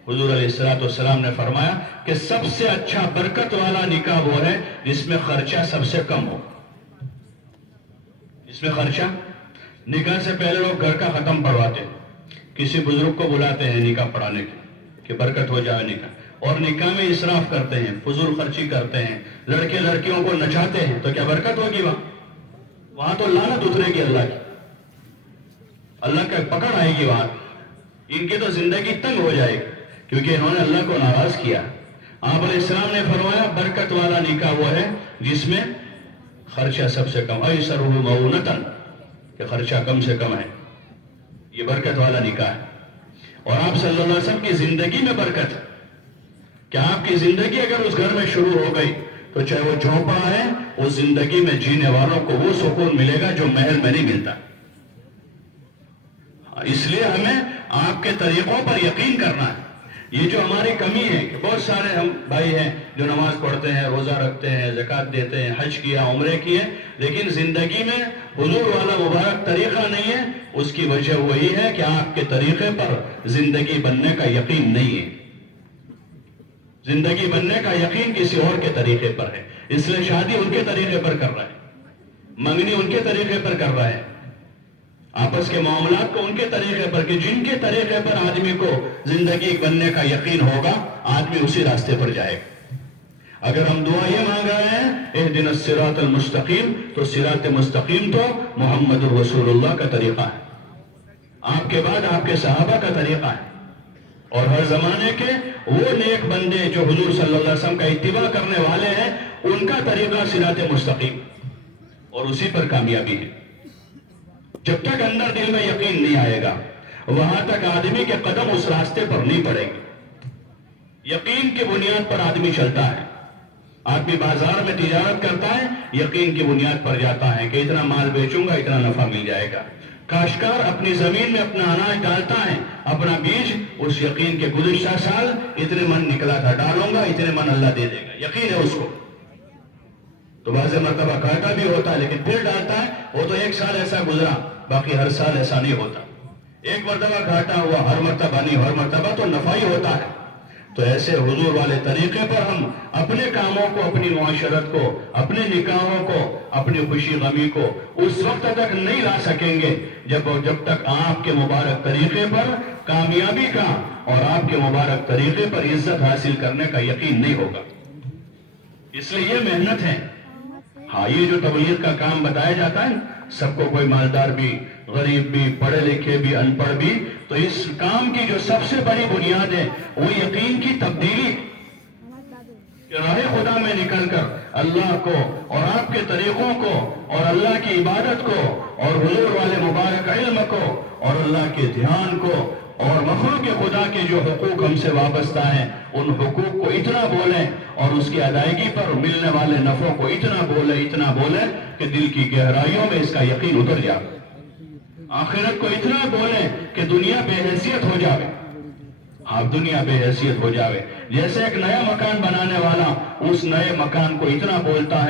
حضور علیہ السلام نے فرمایا کہ سب سے اچھا برکت والا نکاح وہ ہے جس میں خرچہ سب سے کم ہو۔ اس میں خرچہ، نکاح سے پہلے لوگ گھر کا ختم پڑھواتے ہیں، کسی بزرگ کو بلاتے ہیں نکاح پڑھانے کے کہ برکت ہو جائے نکاح، اور نکاح میں اسراف کرتے ہیں، فضول خرچی کرتے ہیں، لڑکے لڑکیوں کو نچاتے ہیں، تو کیا برکت ہوگی وہاں تو لعنت اترے گی اللہ کی، اللہ کا پکڑ آئے گی وہاں، ان کی تو زندگی تنگ ہو جائے گی کیونکہ انہوں نے اللہ کو ناراض کیا۔ آپ علیہ السلام نے فرمایا برکت والا نکاح وہ ہے جس میں خرچہ سب سے کم، ایسرہ مؤونۃ، کہ خرچہ کم سے کم ہے، یہ برکت والا نکاح ہے۔ اور آپ صلی اللہ علیہ وسلم کی زندگی میں برکت ہے کہ آپ کی زندگی اگر اس گھر میں شروع ہو گئی تو چاہے وہ جھونپڑا ہے، اس زندگی میں جینے والوں کو وہ سکون ملے گا جو محل میں نہیں ملتا۔ اس لیے ہمیں آپ کے طریقوں پر یقین کرنا ہے۔ یہ جو ہماری کمی ہے کہ بہت سارے ہم بھائی ہیں جو نماز پڑھتے ہیں، روزہ رکھتے ہیں، زکوٰۃ دیتے ہیں، حج کیا، عمرے کیے، لیکن زندگی میں حضور والا مبارک طریقہ نہیں ہے۔ اس کی وجہ وہی ہے کہ آپ کے طریقے پر زندگی بننے کا یقین نہیں ہے، زندگی بننے کا یقین کسی اور کے طریقے پر ہے۔ اس لیے شادی ان کے طریقے پر کر رہا ہے، منگنی ان کے طریقے پر کر رہا ہے، آپس کے معاملات کو ان کے طریقے پر، کہ جن کے طریقے پر آدمی کو زندگی بننے کا یقین ہوگا، آدمی اسی راستے پر جائے گا۔ اگر ہم دعا یہ مانگ رہے ہیں اہدنا الصراط المستقیم، تو صراط مستقیم تو محمد الرسول اللہ کا طریقہ ہے، آپ کے بعد آپ کے صحابہ کا طریقہ ہے، اور ہر زمانے کے وہ نیک بندے جو حضور صلی اللہ علیہ وسلم کا اتباع کرنے والے ہیں، ان کا طریقہ صراط مستقیم، اور اسی پر کامیابی ہے۔ جب تک اندر دل میں یقین نہیں آئے گا، وہاں تک آدمی کے قدم اس راستے پر نہیں پڑیں گے۔ یقین کی بنیاد پر آدمی چلتا ہے، آدمی بازار میں تجارت کرتا ہے، یقین کی بنیاد پر جاتا ہے کہ اتنا مال بیچوں گا اتنا نفع مل جائے گا۔ کاشتکار اپنی زمین میں اپنا اناج ڈالتا ہے، اپنا بیج، اس یقین کے گزشتہ سال اتنے من نکلا تھا، ڈالوں گا اتنے من اللہ دے دے گا، یقین ہے اس کو، تو بعض مرتبہ گھاٹا بھی ہوتا ہے لیکن پھر ڈالتا ہے، وہ تو ایک سال ایسا گزرا، باقی ہر سال ایسا نہیں ہوتا، ایک مرتبہ گھاٹا ہوا، ہر مرتبہ نہیں، ہر مرتبہ تو نفع ہی ہوتا ہے۔ تو ایسے حضور والے طریقے پر ہم اپنے کاموں کو، اپنی معاشرت کو، اپنے نکاحوں کو، اپنی خوشی غمی کو اس وقت تک نہیں لا سکیں گے جب تک آپ کے مبارک طریقے پر کامیابی کا اور آپ کے مبارک طریقے پر عزت حاصل کرنے کا یقین نہیں ہوگا۔ اس لیے یہ محنت ہے۔ ہاں، یہ جو تبلیغ کا کام بتایا جاتا ہے، سب کو، کوئی مالدار بھی، غریب بھی، پڑھے لکھے بھی، ان پڑھ بھی، تو اس کام کی جو سب سے بڑی بنیاد ہے وہ یقین کی تبدیلی، کہ راہ خدا میں نکل کر اللہ کو اور آپ کے طریقوں کو اور اللہ کی عبادت کو اور حضور والے مبارک علم کو اور اللہ کے دھیان کو اور مخلوق خدا کے جو حقوق ہم سے وابستہ ہیں، ان حقوق کو اتنا بولیں اور اس کی ادائیگی پر ملنے والے نفعوں کو اتنا بولیں کہ دل کی گہرائیوں میں اس کا یقین اتر جائے، آخرت کو اتنا بولیں کہ دنیا بے حیثیت ہو جاوے، آپ دنیا بے حیثیت ہو جاوے۔ جیسے ایک نیا مکان بنانے والا اس نئے مکان کو اتنا بولتا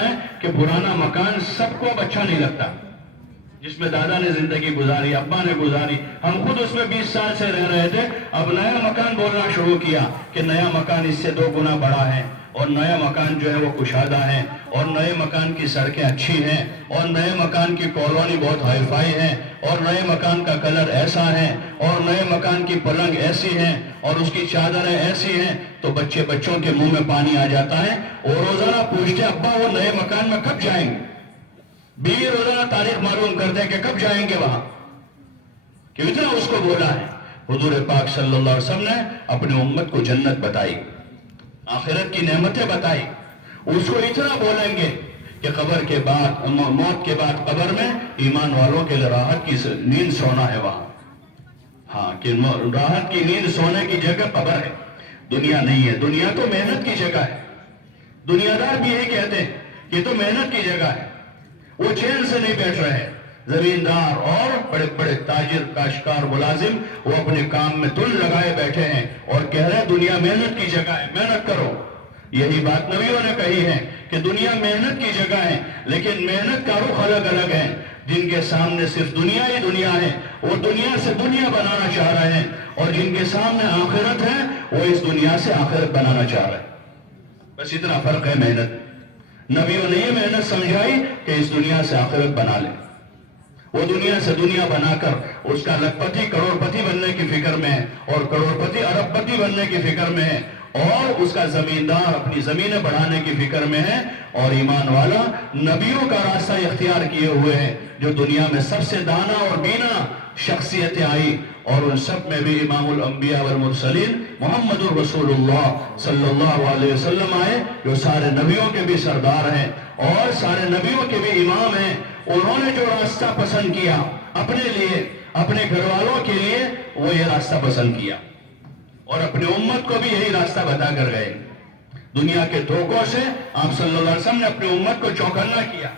ہے کہ پرانا مکان سب کو اب اچھا نہیں لگتا، جس میں دادا نے زندگی گزاری، ابا نے گزاری، ہم خود اس میں 20 سال سے رہ رہے تھے، اب نیا مکان بولنا شروع کیا کہ نیا مکان اس سے 2 گنا بڑا ہے، اور نیا مکان جو ہے وہ کشادہ ہے، اور نئے مکان کی سڑکیں اچھی ہیں، اور نئے مکان کی کالونی بہت ہائی فائی ہے، اور نئے مکان کا کلر ایسا ہے، اور نئے مکان کی پلنگ ایسی ہیں، اور اس کی چادریں ایسی ہیں، تو بچوں کے منہ میں پانی آ جاتا ہے، اور روزانہ پوچھتے ابا وہ نئے مکان میں کب جائیں گے؟ بیوی روزانہ تاریخ معلوم کرتے ہیں کہ کب جائیں گے وہاں، کہ اتنا اس کو بولا ہے۔ حضور پاک صلی اللہ علیہ وسلم نے اپنی امت کو جنت بتائی، آخرت کی نعمتیں بتائی، اس کو اتنا بولیں گے کہ قبر کے بعد، موت کے بعد قبر میں ایمان والوں کے لیے راحت کی نیند سونا ہے وہاں، ہاں، کہ راحت کی نیند سونے کی جگہ قبر ہے، دنیا نہیں ہے۔ دنیا تو محنت کی جگہ ہے، دنیا دار بھی یہی کہتے ہیں کہ تو محنت کی جگہ ہے، وہ چین سے نہیں بیٹھ رہے، زمیندار اور بڑے بڑے تاجر، کاشتکار، ملازم، وہ اپنے کام میں دل لگائے بیٹھے ہیں اور کہہ رہے ہیں دنیا محنت کی جگہ ہے، محنت کرو۔ یہی بات نبیوں نے کہی ہے کہ دنیا محنت کی جگہ ہے، لیکن محنت کا رخ الگ الگ ہے۔ جن کے سامنے صرف دنیا ہی دنیا ہے، وہ دنیا سے دنیا بنانا چاہ رہے ہیں، اور جن کے سامنے آخرت ہے وہ اس دنیا سے آخرت بنانا چاہ رہے ہیں، بس اتنا فرق ہے محنت۔ نبیوں نے یہ محنت سمجھائی کہ اس دنیا سے آخرت بنا لیں، وہ دنیا سے دنیا بنا کر اس کا لکھ پتی کروڑ پتی بننے کی فکر میں ہے، اور کروڑ پتی ارب پتی بننے کی فکر میں ہے، اور اس کا زمیندار اپنی زمینیں بڑھانے کی فکر میں ہے، اور ایمان والا نبیوں کا راستہ اختیار کیے ہوئے ہیں، جو دنیا میں سب سے دانا اور بینا شخصیتیں آئی، اور ان سب میں بھی امام الانبیاء والمرسلین محمد الرسول اللہ صلی اللہ علیہ وسلم آئے، جو سارے نبیوں کے بھی سردار ہیں اور سارے نبیوں کے بھی امام ہیں۔ انہوں نے جو راستہ پسند کیا اپنے لیے، اپنے گھر والوں کے لیے، وہ یہ راستہ پسند کیا، اور اپنی امت کو بھی یہی راستہ بتا کر گئے۔ دنیا کے دھوکوں سے آپ صلی اللہ علیہ وسلم نے اپنی امت کو چوکنا کیا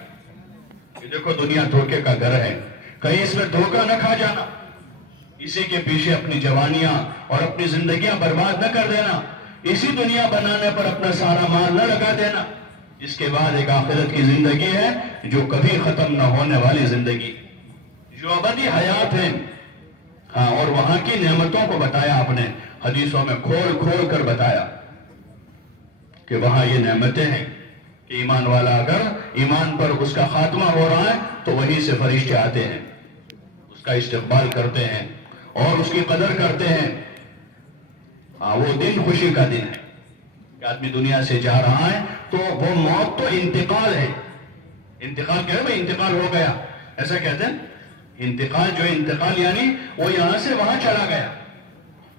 کہ دیکھو دنیا دھوکے کا گھر ہے، کہیں اس میں دھوکہ نہ کھا جانا، اسی کے پیچھے اپنی جوانیاں اور اپنی زندگیاں برباد نہ کر دینا، اسی دنیا بنانے پر اپنا سارا مال نہ لگا دینا۔ اس کے بعد ایک آخرت کی زندگی ہے جو کبھی ختم نہ ہونے والی زندگی، جو ابدی حیات ہے، ہاں، اور وہاں کی نعمتوں کو بتایا آپ نے، حدیثوں میں کھول کھول کر بتایا کہ وہاں یہ نعمتیں ہیں کہ ایمان والا اگر ایمان پر اس کا خاتمہ ہو رہا ہے تو وہیں سے فرشتے آتے ہیں، اس کا استقبال کرتے ہیں اور اس کی قدر کرتے ہیں۔ ہاں، وہ دن خوشی کا دن ہے کہ آدمی دنیا سے جا رہا ہے تو وہ موت تو انتقال ہے. انتقال کہہ رہے انتقال ہو گیا ایسا کہتے ہیں. انتقال جو انتقال یعنی وہ یہاں سے وہاں چلا گیا,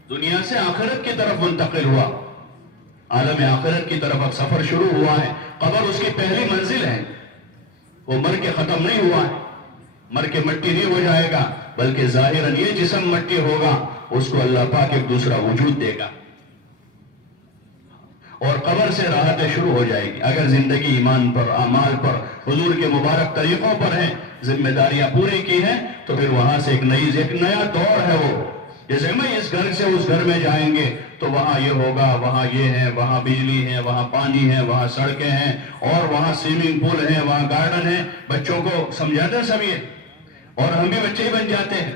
دنیا سے آخرت کی طرف منتقل ہوا, عالم آخرت کی طرف اب سفر شروع ہوا ہے. قبر اس کی پہلی منزل ہے, وہ مر کے ختم نہیں ہوا ہے, مر کے مٹی نہیں ہو جائے گا, بلکہ ظاہراً یہ جسم مٹی ہوگا, اس کو اللہ پاک ایک دوسرا وجود دے گا اور قبر سے راحتیں شروع ہو جائے گی. اگر زندگی ایمان پر, اعمال پر, حضور کے مبارک طریقوں پر ہیں, ذمہ داریاں پوری کی ہیں, تو پھر وہاں سے ایک نیا دور ہے. وہ جیسے میں اس گھر سے اس گھر میں جائیں گے تو وہاں یہ ہوگا, وہاں یہ ہے, وہاں بجلی ہے, وہاں پانی ہے, وہاں سڑکیں ہیں, اور وہاں سوئمنگ پول ہے, وہاں گارڈن ہے. بچوں کو سمجھاتے ہیں سب یہ, اور ہم بھی بچے ہی بن جاتے ہیں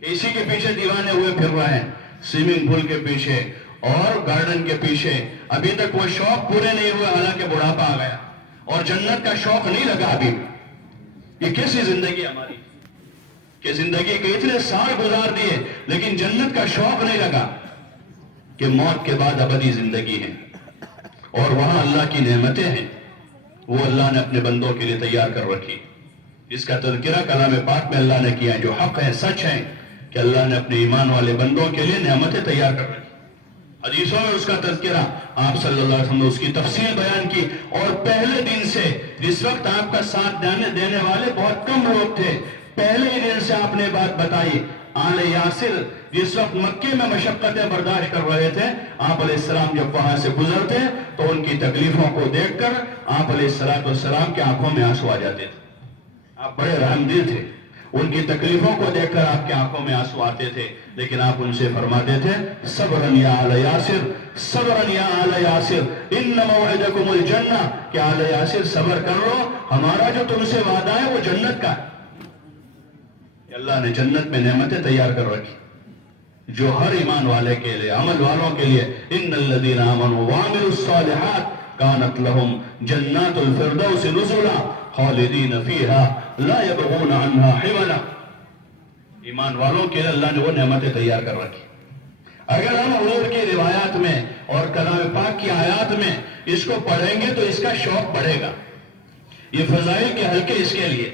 کہ اسی کے پیچھے دیوانے ہوئے پھر رہے ہیں, سوئمنگ پول کے پیچھے اور گارڈن کے پیچھے. ابھی تک وہ شوق پورے نہیں ہوئے, حالانکہ بڑھاپا آ گیا اور جنت کا شوق نہیں لگا ابھی. یہ کیسی زندگی ہماری کہ زندگی کے اتنے سال گزار دیے لیکن جنت کا شوق نہیں لگا کہ موت کے بعد ابدی زندگی ہے اور وہاں اللہ کی نعمتیں ہیں, وہ اللہ نے اپنے بندوں کے لیے تیار کر رکھی. اس کا تذکرہ کلام پاک میں اللہ نے کیا ہے, جو حق ہے, سچ ہے, کہ اللہ نے اپنے ایمان والے بندوں کے لیے نعمتیں تیار کر رکھی. حدیثوں میں اس کا تذکرہ, آپ صلی اللہ علیہ وسلم نے اس کی تفصیل بیان کی. اور پہلے دن سے جس وقت آپ کا ساتھ دینے والے بہت کم لوگ تھے, پہلے ہی دن سے آپ نے بات بتائی. آل یاسر جس وقت مکے میں مشقتیں برداشت کر رہے تھے, آپ علیہ السلام جب وہاں سے گزرتے تو ان کی تکلیفوں کو دیکھ کر آپ علیہ السلام کی آنکھوں میں آنسو آ جاتے تھے. آپ بڑے رحم دل تھے, ان کی تکلیفوں کو دیکھ کر آپ کی آنکھوں میں آنسو آتے تھے, لیکن آپ ان سے فرماتے تھے صبرن یا آل یاسر, صبرن یا آل یاسر, ان موعدکم الجنہ, کہ آل یاسر صبر کر لو, ہمارا جو تم سے وعدہ ہے وہ جنت کا ہے. اللہ نے جنت میں نعمتیں تیار کر رکھی جو ہر ایمان والے کے لیے, عمل والوں کے لیے. ان الذین آمنوا وعملوا الصالحات کانت لهم جنات الفردوس نزلا خالدین فیہا لا یبغون عنہا حولا. ایمان والوں کے لیے اللہ نے وہ نعمتیں تیار کر رکھی. اگر ہم حضور کی روایات میں اور کلام پاک کی آیات میں اس کو پڑھیں گے تو اس کا شوق بڑھے گا. یہ فضائل کے حلقے اس کے لیے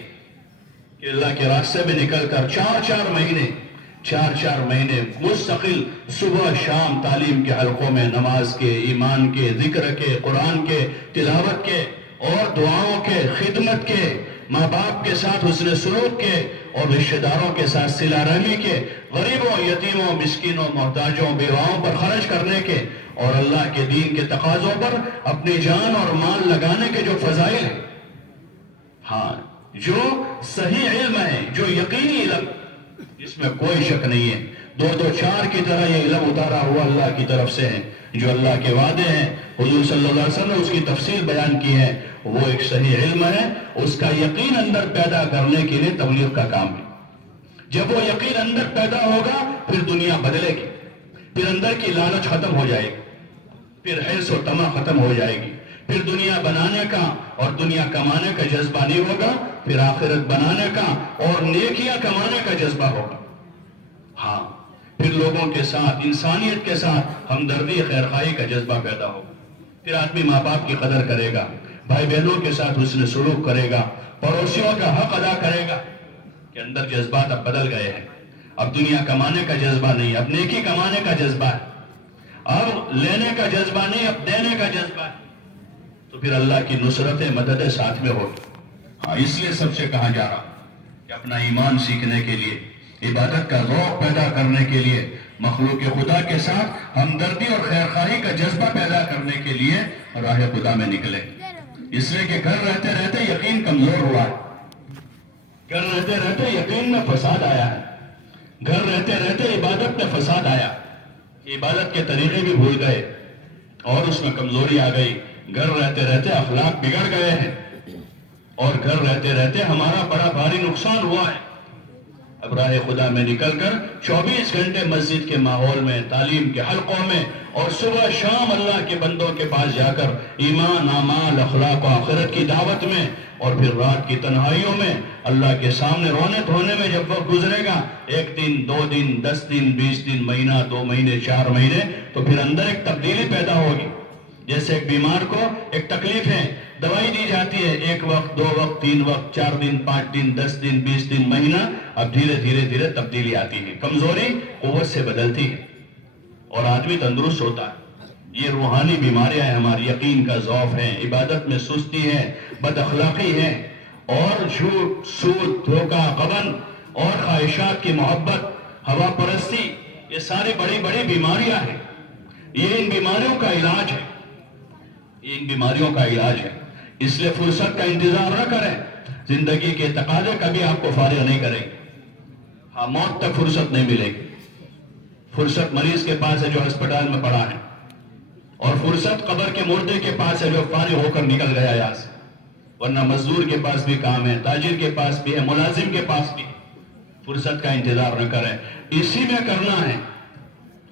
کہ اللہ کے راستے میں نکل کر چار مہینے مستقل صبح شام تعلیم کے حلقوں میں, نماز کے, ایمان کے, ذکر کے, قرآن کے, تلاوت کے اور دعاؤں کے, خدمت کے, ماں باپ کے ساتھ حسن سلوک کے اور رشتہ داروں کے ساتھ صلہ رحمی کے, غریبوں, یتیموں, مسکینوں, محتاجوں, بیواؤں پر خرچ کرنے کے, اور اللہ کے دین کے تقاضوں پر اپنی جان اور مال لگانے کے جو فضائل ہیں, ہاں, جو صحیح علم ہے, جو یقینی علم, اس میں کوئی شک نہیں ہے. 2-4 کی طرح یہ علم اتارا ہوا اللہ کی طرف سے ہے, جو اللہ کے وعدے ہیں, حضور صلی اللہ علیہ وسلم نے اس کی تفصیل بیان کی ہے, وہ ایک صحیح علم ہے. اس کا یقین اندر پیدا کرنے کے لیے تبلیغ کا کام ہے. جب وہ یقین اندر پیدا ہوگا پھر دنیا بدلے گی, پھر اندر کی لالچ ختم ہو جائے گی, پھر حرص و طمع ختم ہو جائے گی, پھر دنیا بنانے کا اور دنیا کمانے کا جذبہ نہیں ہوگا, پھر آخرت بنانے کا اور نیکیاں کمانے کا جذبہ ہوگا. ہاں, پھر لوگوں کے ساتھ, انسانیت کے ساتھ ہمدردی, خیرخواہی کا جذبہ پیدا ہوگا. پھر آدمی ماں باپ کی قدر کرے گا, بھائی بہنوں کے ساتھ حسن سلوک کرے گا, پڑوسیوں کا حق ادا کرے گا, کہ اندر جذبات اب بدل گئے ہیں. اب دنیا کمانے کا جذبہ نہیں, اب نیکی کمانے کا جذبہ ہے. اب لینے کا جذبہ نہیں, اب دینے کا جذبہ ہے. تو پھر اللہ کی نصرت مدد ساتھ میں ہوگی. ہاں, اس لیے سب سے کہا جا رہا کہ اپنا ایمان سیکھنے کے لیے, عبادت کا ذوق پیدا کرنے کے لیے, مخلوق خدا کے ساتھ ہمدردی اور خیرخواہی کا جذبہ پیدا کرنے کے لیے راہ خدا میں نکلے. اس لیے کہ گھر رہتے رہتے یقین کمزور ہوا ہے, گھر رہتے رہتے یقین میں فساد آیا ہے, گھر رہتے رہتے عبادت میں فساد آیا, عبادت کے طریقے بھی بھول گئے اور اس میں کمزوری آ گئی. گھر رہتے رہتے اخلاق بگڑ گئے ہیں اور گھر رہتے رہتے ہمارا بڑا بھاری نقصان ہوا ہے. اب راہ خدا میں نکل کر 24 گھنٹے مسجد کے ماحول میں, تعلیم کے حلقوں میں اور صبح شام اللہ کے بندوں کے پاس جا کر ایمان, اعمال, اخلاق و آخرت کی دعوت میں, اور پھر رات کی تنہائیوں میں اللہ کے سامنے رونے دھونے میں جب وقت گزرے گا, 1 دن, 2 دن, 10 دن, 20 دن, مہینہ, 2 مہینے, 4 مہینے, تو پھر اندر ایک تبدیلی پیدا ہوگی. جیسے ایک بیمار کو ایک تکلیف ہے، دوائی دی جاتی ہے، 1 وقت 2 وقت 3 وقت 4 دن 5 دن 10 دن 20 دن مہینہ، اب دھیرے دھیرے تبدیلی آتی ہے، کمزوری قوت سے بدلتی ہے اور آدمی تندرست ہوتا ہے۔ یہ روحانی بیماریاں ہیں، ہماری یقین کا ضعف ہے، عبادت میں سستی ہے، بد اخلاقی ہے، اور جھوٹ سود دھوکہ غبن اور خواہشات کی محبت، ہوا پرستی، یہ ساری بڑی بڑی بیماریاں ہیں۔ یہ ان بیماریوں کا علاج ہے، یہ ان بیماریوں کا علاج ہے۔ اس لیے فرصت کا انتظار نہ کریں، زندگی کے تقاضے کبھی آپ کو فارغ نہیں کریں گے۔ ہاں، موت تک فرصت نہیں ملے گی۔ فرصت مریض کے پاس ہے جو ہسپتال میں پڑا ہے، اور فرصت قبر کے مردے کے پاس ہے جو فارغ ہو کر نکل گیا یہاں سے، ورنہ مزدور کے پاس بھی کام ہے، تاجر کے پاس بھی ہے، ملازم کے پاس بھی ہے۔ فرصت کا انتظار نہ کریں، اسی میں کرنا ہے۔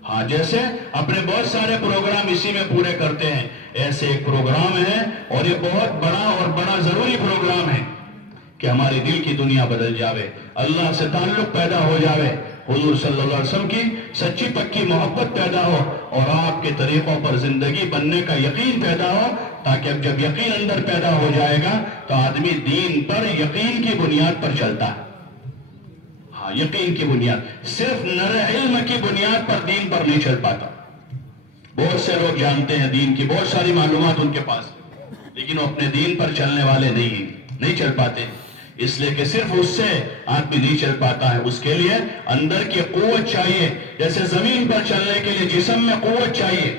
ہاں، جیسے اپنے بہت سارے پروگرام اسی میں پورے کرتے ہیں، ایسے ایک پروگرام ہے، اور یہ بہت بڑا اور بڑا ضروری پروگرام ہے کہ ہماری دل کی دنیا بدل جاوے، اللہ سے تعلق پیدا ہو جاوے، حضور صلی اللہ علیہ وسلم کی سچی پکی محبت پیدا ہو، اور آپ کے طریقوں پر زندگی بننے کا یقین پیدا ہو، تاکہ اب جب یقین اندر پیدا ہو جائے گا تو آدمی دین پر یقین کی بنیاد پر چلتا ہے۔ ہاں، یقین کی بنیاد، صرف نر علم کی بنیاد پر دین پر نہیں چل پاتا۔ بہت سے لوگ جانتے ہیں دین کی، بہت ساری معلومات ان کے پاس، لیکن وہ اپنے دین پر چلنے والے نہیں چل پاتے، اس لیے کہ صرف اس سے آدمی نہیں چل پاتا ہے، اس کے لیے اندر کی قوت چاہیے۔ جیسے زمین پر چلنے کے لیے جسم میں قوت چاہیے،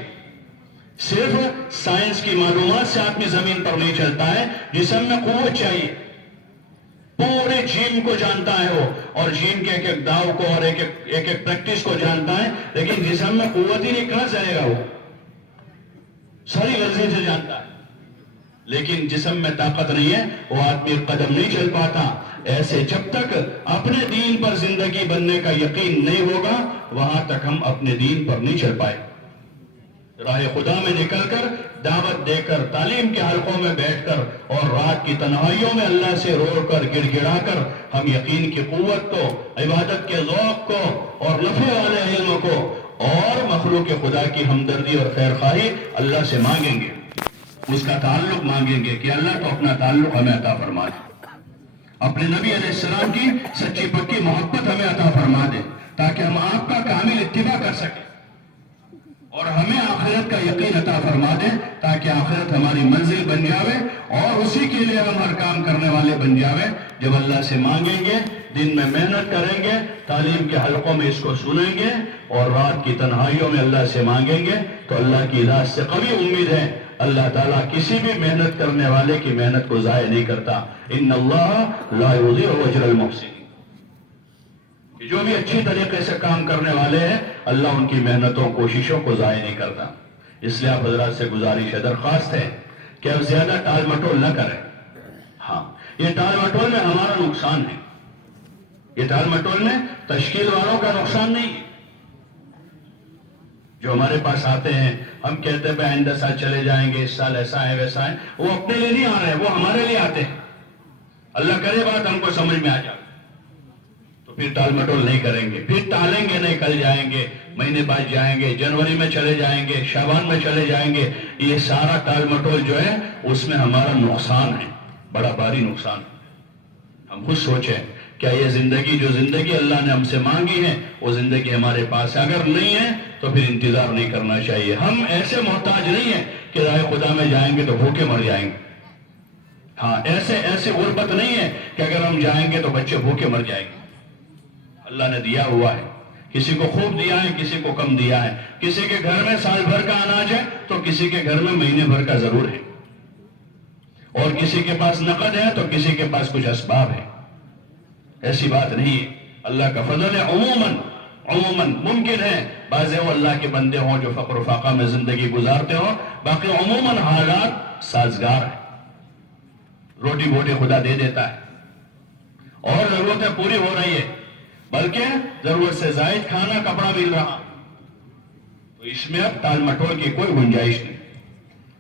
صرف سائنس کی معلومات سے آدمی زمین پر نہیں چلتا ہے، جسم میں قوت چاہیے۔ پورے جیم کو جانتا ہے وہ، اور جیم کے ایک ایک داؤ کو اور ایک ایک پریکٹس کو جانتا ہے، لیکن جسم میں قوت ہی نہیں، کہاں جائے گا وہ؟ ساری ورزی سے جانتا ہے، لیکن جسم میں طاقت نہیں ہے، وہ آدمی قدم نہیں چل پاتا۔ ایسے جب تک اپنے دین پر زندگی بننے کا یقین نہیں ہوگا، وہاں تک ہم اپنے دین پر نہیں چل پائے۔ راہ خدا میں نکل کر، دعوت دے کر، تعلیم کے حلقوں میں بیٹھ کر، اور رات کی تنہائیوں میں اللہ سے رو کر گڑ گڑا کر ہم یقین کی قوت کو، عبادت کے ذوق کو، اور نفع والے علم کو، اور مخلوق خدا کی ہمدردی اور خیر خواہی اللہ سے مانگیں گے، اس کا تعلق مانگیں گے کہ اللہ تو اپنا تعلق ہمیں عطا فرما دے، اپنے نبی علیہ السلام کی سچی پکی محبت ہمیں عطا فرما دے، تاکہ ہم آپ کا کامل اتباع کر سکیں، اور ہمیں آخرت کا یقین عطا فرما دے، تاکہ آخرت ہماری منزل بن جاوے، اور اسی کے لیے ہم ہر کام کرنے والے بن جاوے۔ جب اللہ سے مانگیں گے، دن میں محنت کریں گے، تعلیم کے حلقوں میں اس کو سنیں گے، اور رات کی تنہائیوں میں اللہ سے مانگیں گے، تو اللہ کی ذات سے قوی امید ہے، اللہ تعالیٰ کسی بھی محنت کرنے والے کی محنت کو ضائع نہیں کرتا۔ ان اللہ لا یضیع اجر المحسنین، جو بھی اچھی طریقے سے کام کرنے والے ہیں، اللہ ان کی محنتوں کوششوں کو ضائع نہیں کرتا۔ اس لیے آپ حضرات سے گزارش ہے، درخواست ہے کہ اب زیادہ ٹال مٹول نہ کریں۔ ہاں، یہ ٹال مٹول میں ہمارا نقصان ہے، یہ ٹال مٹول میں تشکیل والوں کا نقصان نہیں ہے۔ جو ہمارے پاس آتے ہیں، ہم کہتے ہیں آئندہ سال چلے جائیں گے، اس سال ایسا ہے ویسا ہے، وہ اپنے لیے نہیں آ رہے، وہ ہمارے لیے آتے ہیں۔ اللہ کرے بات ہم کو سمجھ میں آ جائے تو پھر ٹال مٹول نہیں کریں گے، پھر ٹالیں گے نہیں، کل جائیں گے، مہینے بعد جائیں گے، جنوری میں چلے جائیں گے، شعبان میں چلے جائیں گے۔ یہ سارا ٹال مٹول جو ہے اس میں ہمارا نقصان ہے، بڑا بھاری نقصان ہے۔ ہم خود سوچیں، کیا یہ زندگی جو زندگی اللہ نے ہم سے مانگی ہے وہ زندگی ہمارے پاس ہے؟ اگر نہیں ہے تو پھر انتظار نہیں کرنا چاہیے۔ ہم ایسے محتاج نہیں ہیں کہ راہ خدا میں جائیں گے تو بھوکے مر جائیں گے۔ ہاں، ایسے غربت نہیں ہے کہ اگر ہم جائیں گے تو بچے بھوکے مر جائیں گے۔ اللہ نے دیا ہوا ہے، کسی کو خوب دیا ہے، کسی کو کم دیا ہے، کسی کے گھر میں سال بھر کا اناج ہے تو کسی کے گھر میں مہینے بھر کا ضرور ہے، اور کسی کے پاس نقد ہے تو کسی کے پاس کچھ اسباب ہے۔ ایسی بات نہیں ہے، اللہ کا فضل ہے۔ عموماً ممکن ہے بعض وہ اللہ کے بندے ہوں جو فقر و فاقہ میں زندگی گزارتے ہوں، باقی عموماً حالات سازگار ہیں، روٹی بوٹی خدا دے دیتا ہے، اور ضرورتیں پوری ہو رہی ہے، بلکہ ضرورت سے زائد کھانا کپڑا مل رہا، تو اس میں اب ٹال مٹول کی کوئی گنجائش نہیں۔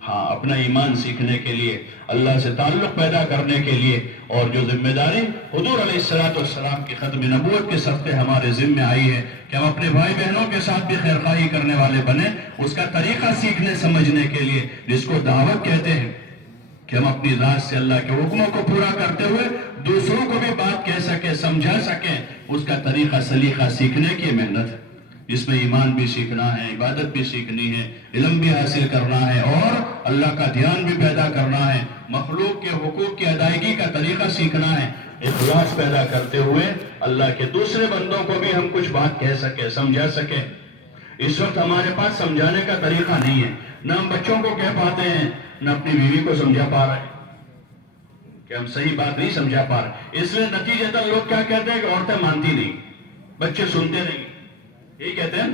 ہاں اپنا ایمان سیکھنے کے لیے، اللہ سے تعلق پیدا کرنے کے لیے، اور جو ذمہ داری حضور علیہ السلام کی ختم نبوت کے صدقے ہمارے ذمہ آئی ہے کہ ہم اپنے بھائی بہنوں کے ساتھ بھی خیرخواہی کرنے والے بنیں، اس کا طریقہ سیکھنے سمجھنے کے لیے، جس کو دعوت کہتے ہیں، کہ ہم اپنی ذات سے اللہ کے حکموں کو پورا کرتے ہوئے دوسروں کو بھی بات کہہ سکیں، سمجھا سکیں، اس کا طریقہ سلیقہ سیکھنے کی محنت ہے، جس میں ایمان بھی سیکھنا ہے، عبادت بھی سیکھنی ہے، علم بھی حاصل کرنا ہے، اور اللہ کا دھیان بھی پیدا کرنا ہے، مخلوق کے حقوق کی ادائیگی کا طریقہ سیکھنا ہے، اخلاص پیدا کرتے ہوئے اللہ کے دوسرے بندوں کو بھی ہم کچھ بات کہہ سکیں، سمجھا سکیں۔ اس وقت ہمارے پاس سمجھانے کا طریقہ نہیں ہے، نہ ہم بچوں کو کہہ پاتے ہیں، نہ اپنی بیوی کو سمجھا پا رہے ہیں کہ ہم صحیح بات نہیں سمجھا پا رہے، اس لیے نتیجتاً لوگ کیا کہتے ہیں کہ عورتیں مانتی نہیں، بچے سنتے نہیں، یہی کہتے ہیں۔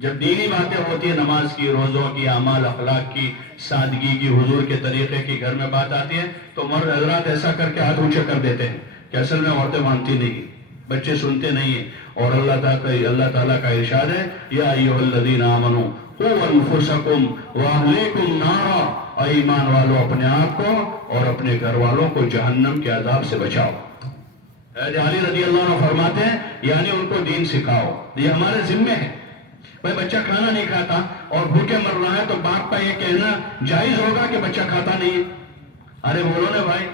جب دینی باتیں ہوتی ہیں، نماز کی، روزوں کی، اعمال اخلاق کی، سادگی کی، حضور کے طریقے کی گھر میں بات آتی ہے تو مرد حضرات ایسا کر کے ہاتھ اونچے کر دیتے ہیں کہ اصل میں عورتیں مانتی نہیں، بچے سنتے نہیں ہیں، اور اللہ تعالیٰ کا ارشاد ہے یا ایھا الذین آمنوا قوا انفسکم واہلیکم نارا، اے ایمان والو اپنے آپ کو اور اپنے گھر والوں کو جہنم کے عذاب سے بچاؤ۔ حضرت علی رضی اللہ عنہ فرماتے ہیں یعنی ان کو دین سکھاؤ، یہ ہمارے ذمے ہے۔ بھائی بچہ کھانا نہیں کھاتا اور بھوکے مر رہا ہے تو باپ کا یہ کہنا جائز ہوگا کہ بچہ کھاتا نہیں ہے؟ ارے بولو نا بھائی،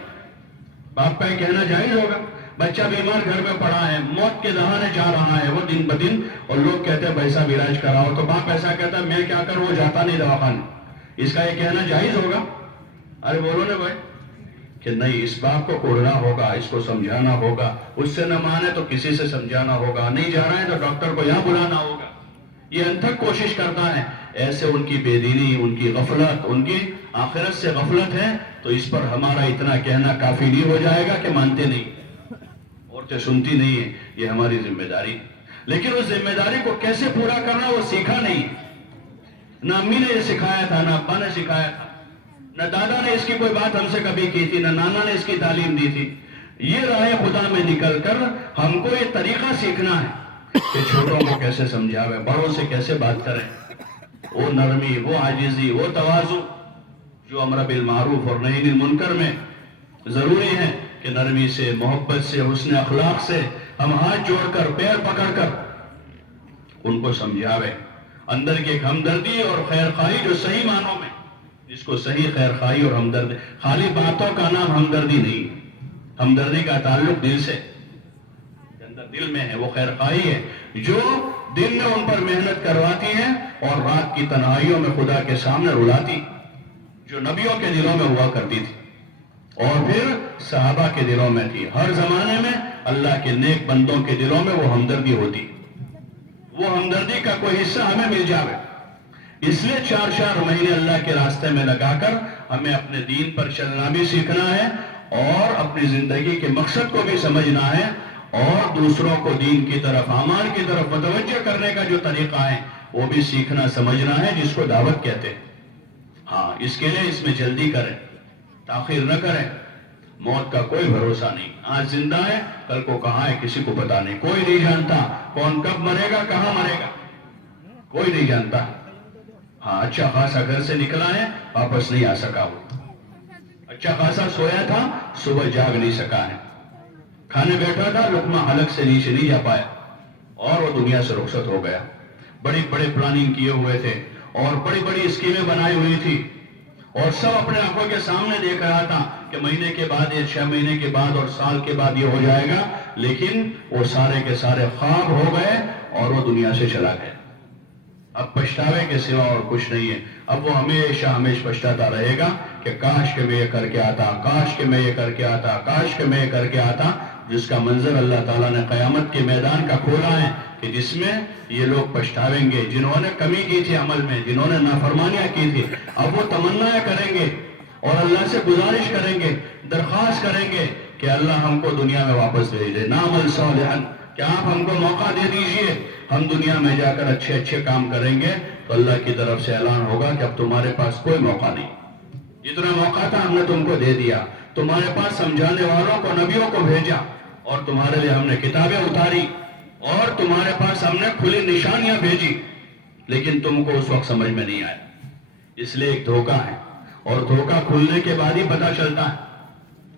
باپ کا یہ کہنا جائز ہوگا؟ بچہ بیمار گھر میں پڑا ہے، موت کے دہانے جا رہا ہے وہ دن بدن، اور لوگ کہتے ہیں پیسہ علاج کراؤ، تو باپ ایسا کہتا ہے میں کیا کروں، وہ جاتا نہیں دواخانے، اس کا یہ کہنا جائز ہوگا؟ ارے بولو نا بھائی کہ نہیں، اس باپ کو کوڑنا ہوگا، اس کو سمجھانا ہوگا، اس سے نہ مانے تو کسی سے سمجھانا ہوگا، نہیں جا رہا ہے تو ڈاکٹر کو یہاں بلانا ہوگا، یہ انتھک کوشش کرتا ہے۔ ایسے ان کی بے دینی، ان کی غفلت، ان کی آخرت سے غفلت ہے، تو اس پر ہمارا اتنا کہنا کافی نہیں ہو جائے گا کہ مانتے نہیں، عورتیں سنتی نہیں ہیں، یہ ہماری ذمہ داری۔ لیکن اس ذمہ داری کو کیسے پورا کرنا وہ سیکھا نہیں، نہ امی نے یہ سکھایا تھا، نہ ابا نے سکھایا تھا، نہ دادا نے اس کی کوئی بات ہم سے کبھی کی تھی، نہ نانا نے اس کی تعلیم دی تھی۔ یہ راہ خدا میں نکل کر ہم کو یہ طریقہ سیکھنا ہے کہ چھوٹوں کو کیسے سمجھاوے، بڑوں سے کیسے بات کریں، وہ نرمی، وہ عاجزی، وہ تواضع جو امر بالمعروف اور نہی عن المنکر میں ضروری ہے، کہ نرمی سے، محبت سے، حسن اخلاق سے ہم ہاتھ جوڑ کر، پیر پکڑ کر ان کو سمجھاوے، اندر کی ایک ہمدردی اور خیرخواہی جو صحیح معنوں میں، جس کو صحیح خیرخواہی اور ہمدردی، خالی باتوں کا نام ہمدردی نہیں، ہمدردی کا تعلق دل سے، دل میں ہے، وہ خیرخواہی ہے جو دل میں ان پر محنت کرواتی ہے اور رات کی تنہائیوں میں خدا کے سامنے رلاتی، جو نبیوں کے دلوں میں ہوا کرتی تھی اور پھر صحابہ کے دلوں میں تھی۔ ہر زمانے میں اللہ کے نیک بندوں کے دلوں میں وہ ہمدردی ہوتی، وہ ہمدردی کا کوئی حصہ ہمیں مل جاوے۔ اس لیے 4 مہینے اللہ کے راستے میں لگا کر ہمیں اپنے دین پر چلنا بھی سیکھنا ہے، اور اپنی زندگی کے مقصد کو بھی سمجھنا ہے، اور دوسروں کو دین کی طرف، اعمال کی طرف متوجہ کرنے کا جو طریقہ ہے وہ بھی سیکھنا سمجھنا ہے، جس کو دعوت کہتے ہیں۔ ہاں، اس کے لیے اس میں جلدی کریں، تاخیر نہ کریں، موت کا کوئی بھروسہ نہیں، آج زندہ ہے کل کو کہاں ہے کسی کو پتا نہیں، کوئی نہیں جانتا کون کب مرے گا، کہاں مرے گا، کوئی نہیں جانتا۔ ہاں، اچھا خاصا گھر سے نکلا ہے، واپس نہیں آ سکا، وہ اچھا خاصا سویا تھا، صبح جاگ نہیں سکا ہے، کھانے بیٹھا تھا، لقمہ حلق سے نیچے نہیں جا پایا، اور وہ دنیا سے رخصت ہو گیا۔ بڑے پلاننگ کیے ہوئے تھے اور بڑی اسکیمیں بنائی ہوئی تھی، اور سب اپنے آنکھوں کے سامنے دیکھ رہا تھا کہ مہینے کے بعد، 6 مہینے کے بعد اور سال کے بعد یہ ہو جائے گا، لیکن وہ سارے کے سارے خواب ہو گئے اور وہ دنیا سے چلا گیا۔ اب پچھتاوے کے سوا اور کچھ نہیں ہے، اب وہ ہمیشہ پچھتاتا رہے گا کہ کاش کہ میں یہ کر کے آتا، کاش کہ میں یہ کر کے آتا، کاش کہ میں یہ کر کے آتا، جس کا منظر اللہ تعالیٰ نے قیامت کے میدان کا کھولا ہے، کہ جس میں یہ لوگ پچھتاویں گے، جنہوں نے کمی کی تھی عمل میں، جنہوں نے نافرمانیاں کی تھی، اب وہ تمنا کریں گے اور اللہ سے گزارش کریں گے، درخواست کریں گے کہ اللہ ہم کو دنیا میں واپس بھیج دے، نعمل صالحا، کہ آپ ہم کو موقع دے دیجئے، ہم دنیا میں جا کر اچھے کام کریں گے۔ تو اللہ کی طرف سے اعلان ہوگا کہ اب تمہارے پاس کوئی موقع نہیں، جتنا موقع تھا ہم نے تم کو دے دیا، تمہارے پاس سمجھانے والوں کو، نبیوں کو بھیجا، اور تمہارے لیے ہم نے کتابیں اتاری، اور تمہارے پاس ہم نے کھلی نشانیاں بھیجی، لیکن تم کو اس وقت سمجھ میں نہیں آیا، اس لیے ایک دھوکہ ہے، اور دھوکہ کھلنے کے بعد ہی پتہ چلتا ہے.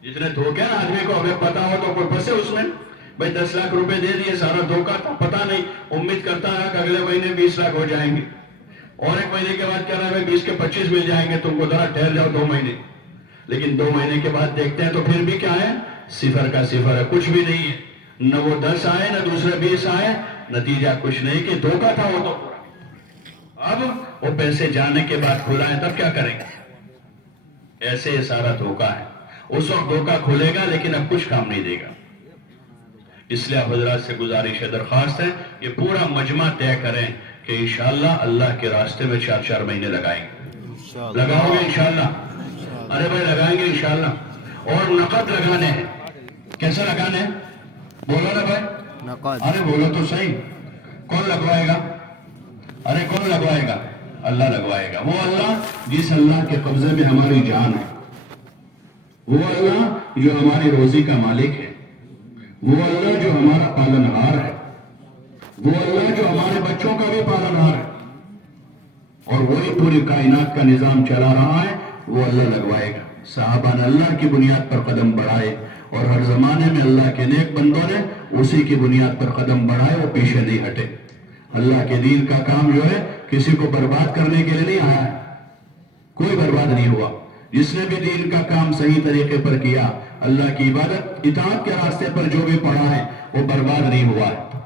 جتنے دھوکے نا آدمی کو اگر پتا ہو تو کوئی پھنسے اس میں. بھائی 10 لاکھ روپے دے دیے، سارا دھوکہ تھا، پتا نہیں، امید کرتا ہے کہ اگلے مہینے 20 لاکھ ہو جائیں گے، اور ایک مہینے کے بعد کہہ رہا ہے 20 کے 25 مل جائیں گے، تم کو ذرا ٹھہر جاؤ 2 مہینے. لیکن 2 مہینے کے بعد دیکھتے ہیں تو پھر بھی کیا ہے؟ صفر کا صفر ہے، کچھ بھی نہیں ہے. نہ وہ 10 آئے نہ دوسرے 20 آئے، نتیجہ کچھ نہیں کہ دھوکہ تھا وہ تو. اب وہ پیسے جانے کے بعد کھلا ہے، تب کیا کریں گے؟ ایسے یہ سارا دھوکہ ہے. اس وقت دھوکہ کھلے گا لیکن اب کچھ کام نہیں دے گا. اس لیے حضرات سے گزارش ہے، درخواست ہے، یہ پورا مجمع طے کریں کہ انشاءاللہ اللہ کے راستے میں 4 مہینے لگائیں گے. لگاؤ گے انشاءاللہ؟ ارے بھائی لگائیں گے انشاءاللہ. اور نقد لگانے ہیں. کیسے لگانے ہیں؟ بولو نا بھائی. نقد. ارے بولو تو صحیح. کون لگوائے گا؟ ارے کون لگوائے گا؟ اللہ لگوائے گا. وہ اللہ جس اللہ کے قبضے میں ہماری جان ہے، وہ اللہ جو ہماری روزی کا مالک ہے، وہ اللہ جو ہمارا پالنہار ہے، وہ اللہ جو ہمارے بچوں کا بھی پالنہار ہے، اور وہی پوری کائنات کا نظام چلا رہا ہے، وہ اللہ لگوائے گا. صحابہ نے اللہ کی بنیاد پر قدم بڑھائے، اور ہر زمانے میں اللہ کے نیک بندوں نے اسی کی بنیاد پر قدم بڑھائے، وہ پیچھے نہیں ہٹے. اللہ کے دین کا کام جو ہے کسی کو برباد کرنے کے لیے نہیں آیا ہے. کوئی برباد نہیں ہوا. جس نے بھی دین کا کام صحیح طریقے پر کیا، اللہ کی عبادت اطاعت کے راستے پر جو بھی پڑھا ہے، وہ برباد نہیں ہوا ہے،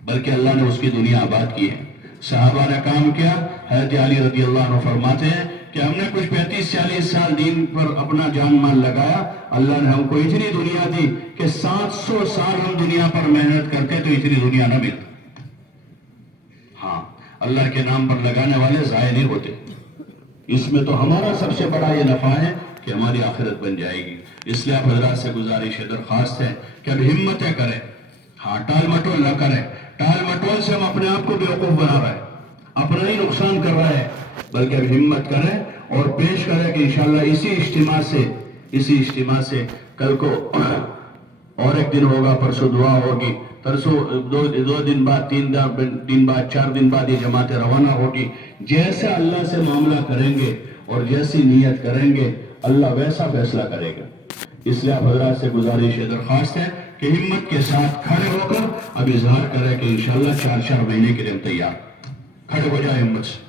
بلکہ اللہ نے اس کی دنیا آباد کی ہے. صحابہ نے کام کیا. حضرت علی رضی اللہ عنہ فرماتے ہیں کہ ہم نے کچھ 35-40 سال دین پر اپنا جان مال لگایا، اللہ نے ہم کو اتنی دنیا دی کہ 700 سال ہم دنیا پر محنت کرتے تو اتنی دنیا نہ ملتی. ہاں، اللہ کے نام پر لگانے والے ضائع نہیں ہوتے. اس میں تو ہمارا سب سے بڑا یہ نفع ہے کہ ہماری آخرت بن جائے گی. اس لیے آپ حضرات سے گزارش ہے، درخواست ہے کہ اب ہمتیں کریں. ہاں، ٹال مٹول نہ کریں. ٹال مٹول سے ہم اپنے آپ کو بیوقوف بنا رہے ہیں، اپنا ہی نقصان کر رہے ہیں. بلکہ اب ہمت کریں اور پیش کریں کہ انشاءاللہ اسی اجتماع سے کل کو اور ایک دن ہوگا، پرسوں دعا ہوگی، پرسوں 2 دن بعد، 3 دن بعد، 4 دن بعد یہ جماعتیں روانہ ہوگی. جیسے اللہ سے معاملہ کریں گے اور جیسی نیت کریں گے، اللہ ویسا فیصلہ کرے گا. اس لیے آپ حضرات سے گزارش ہے، درخواست ہے کہ ہمت کے ساتھ کھڑے ہو کر اب اظہار کریں کہ انشاءاللہ 4 مہینے کے لیے ہم تیار. کھڑے ہو جائے ہمت سے.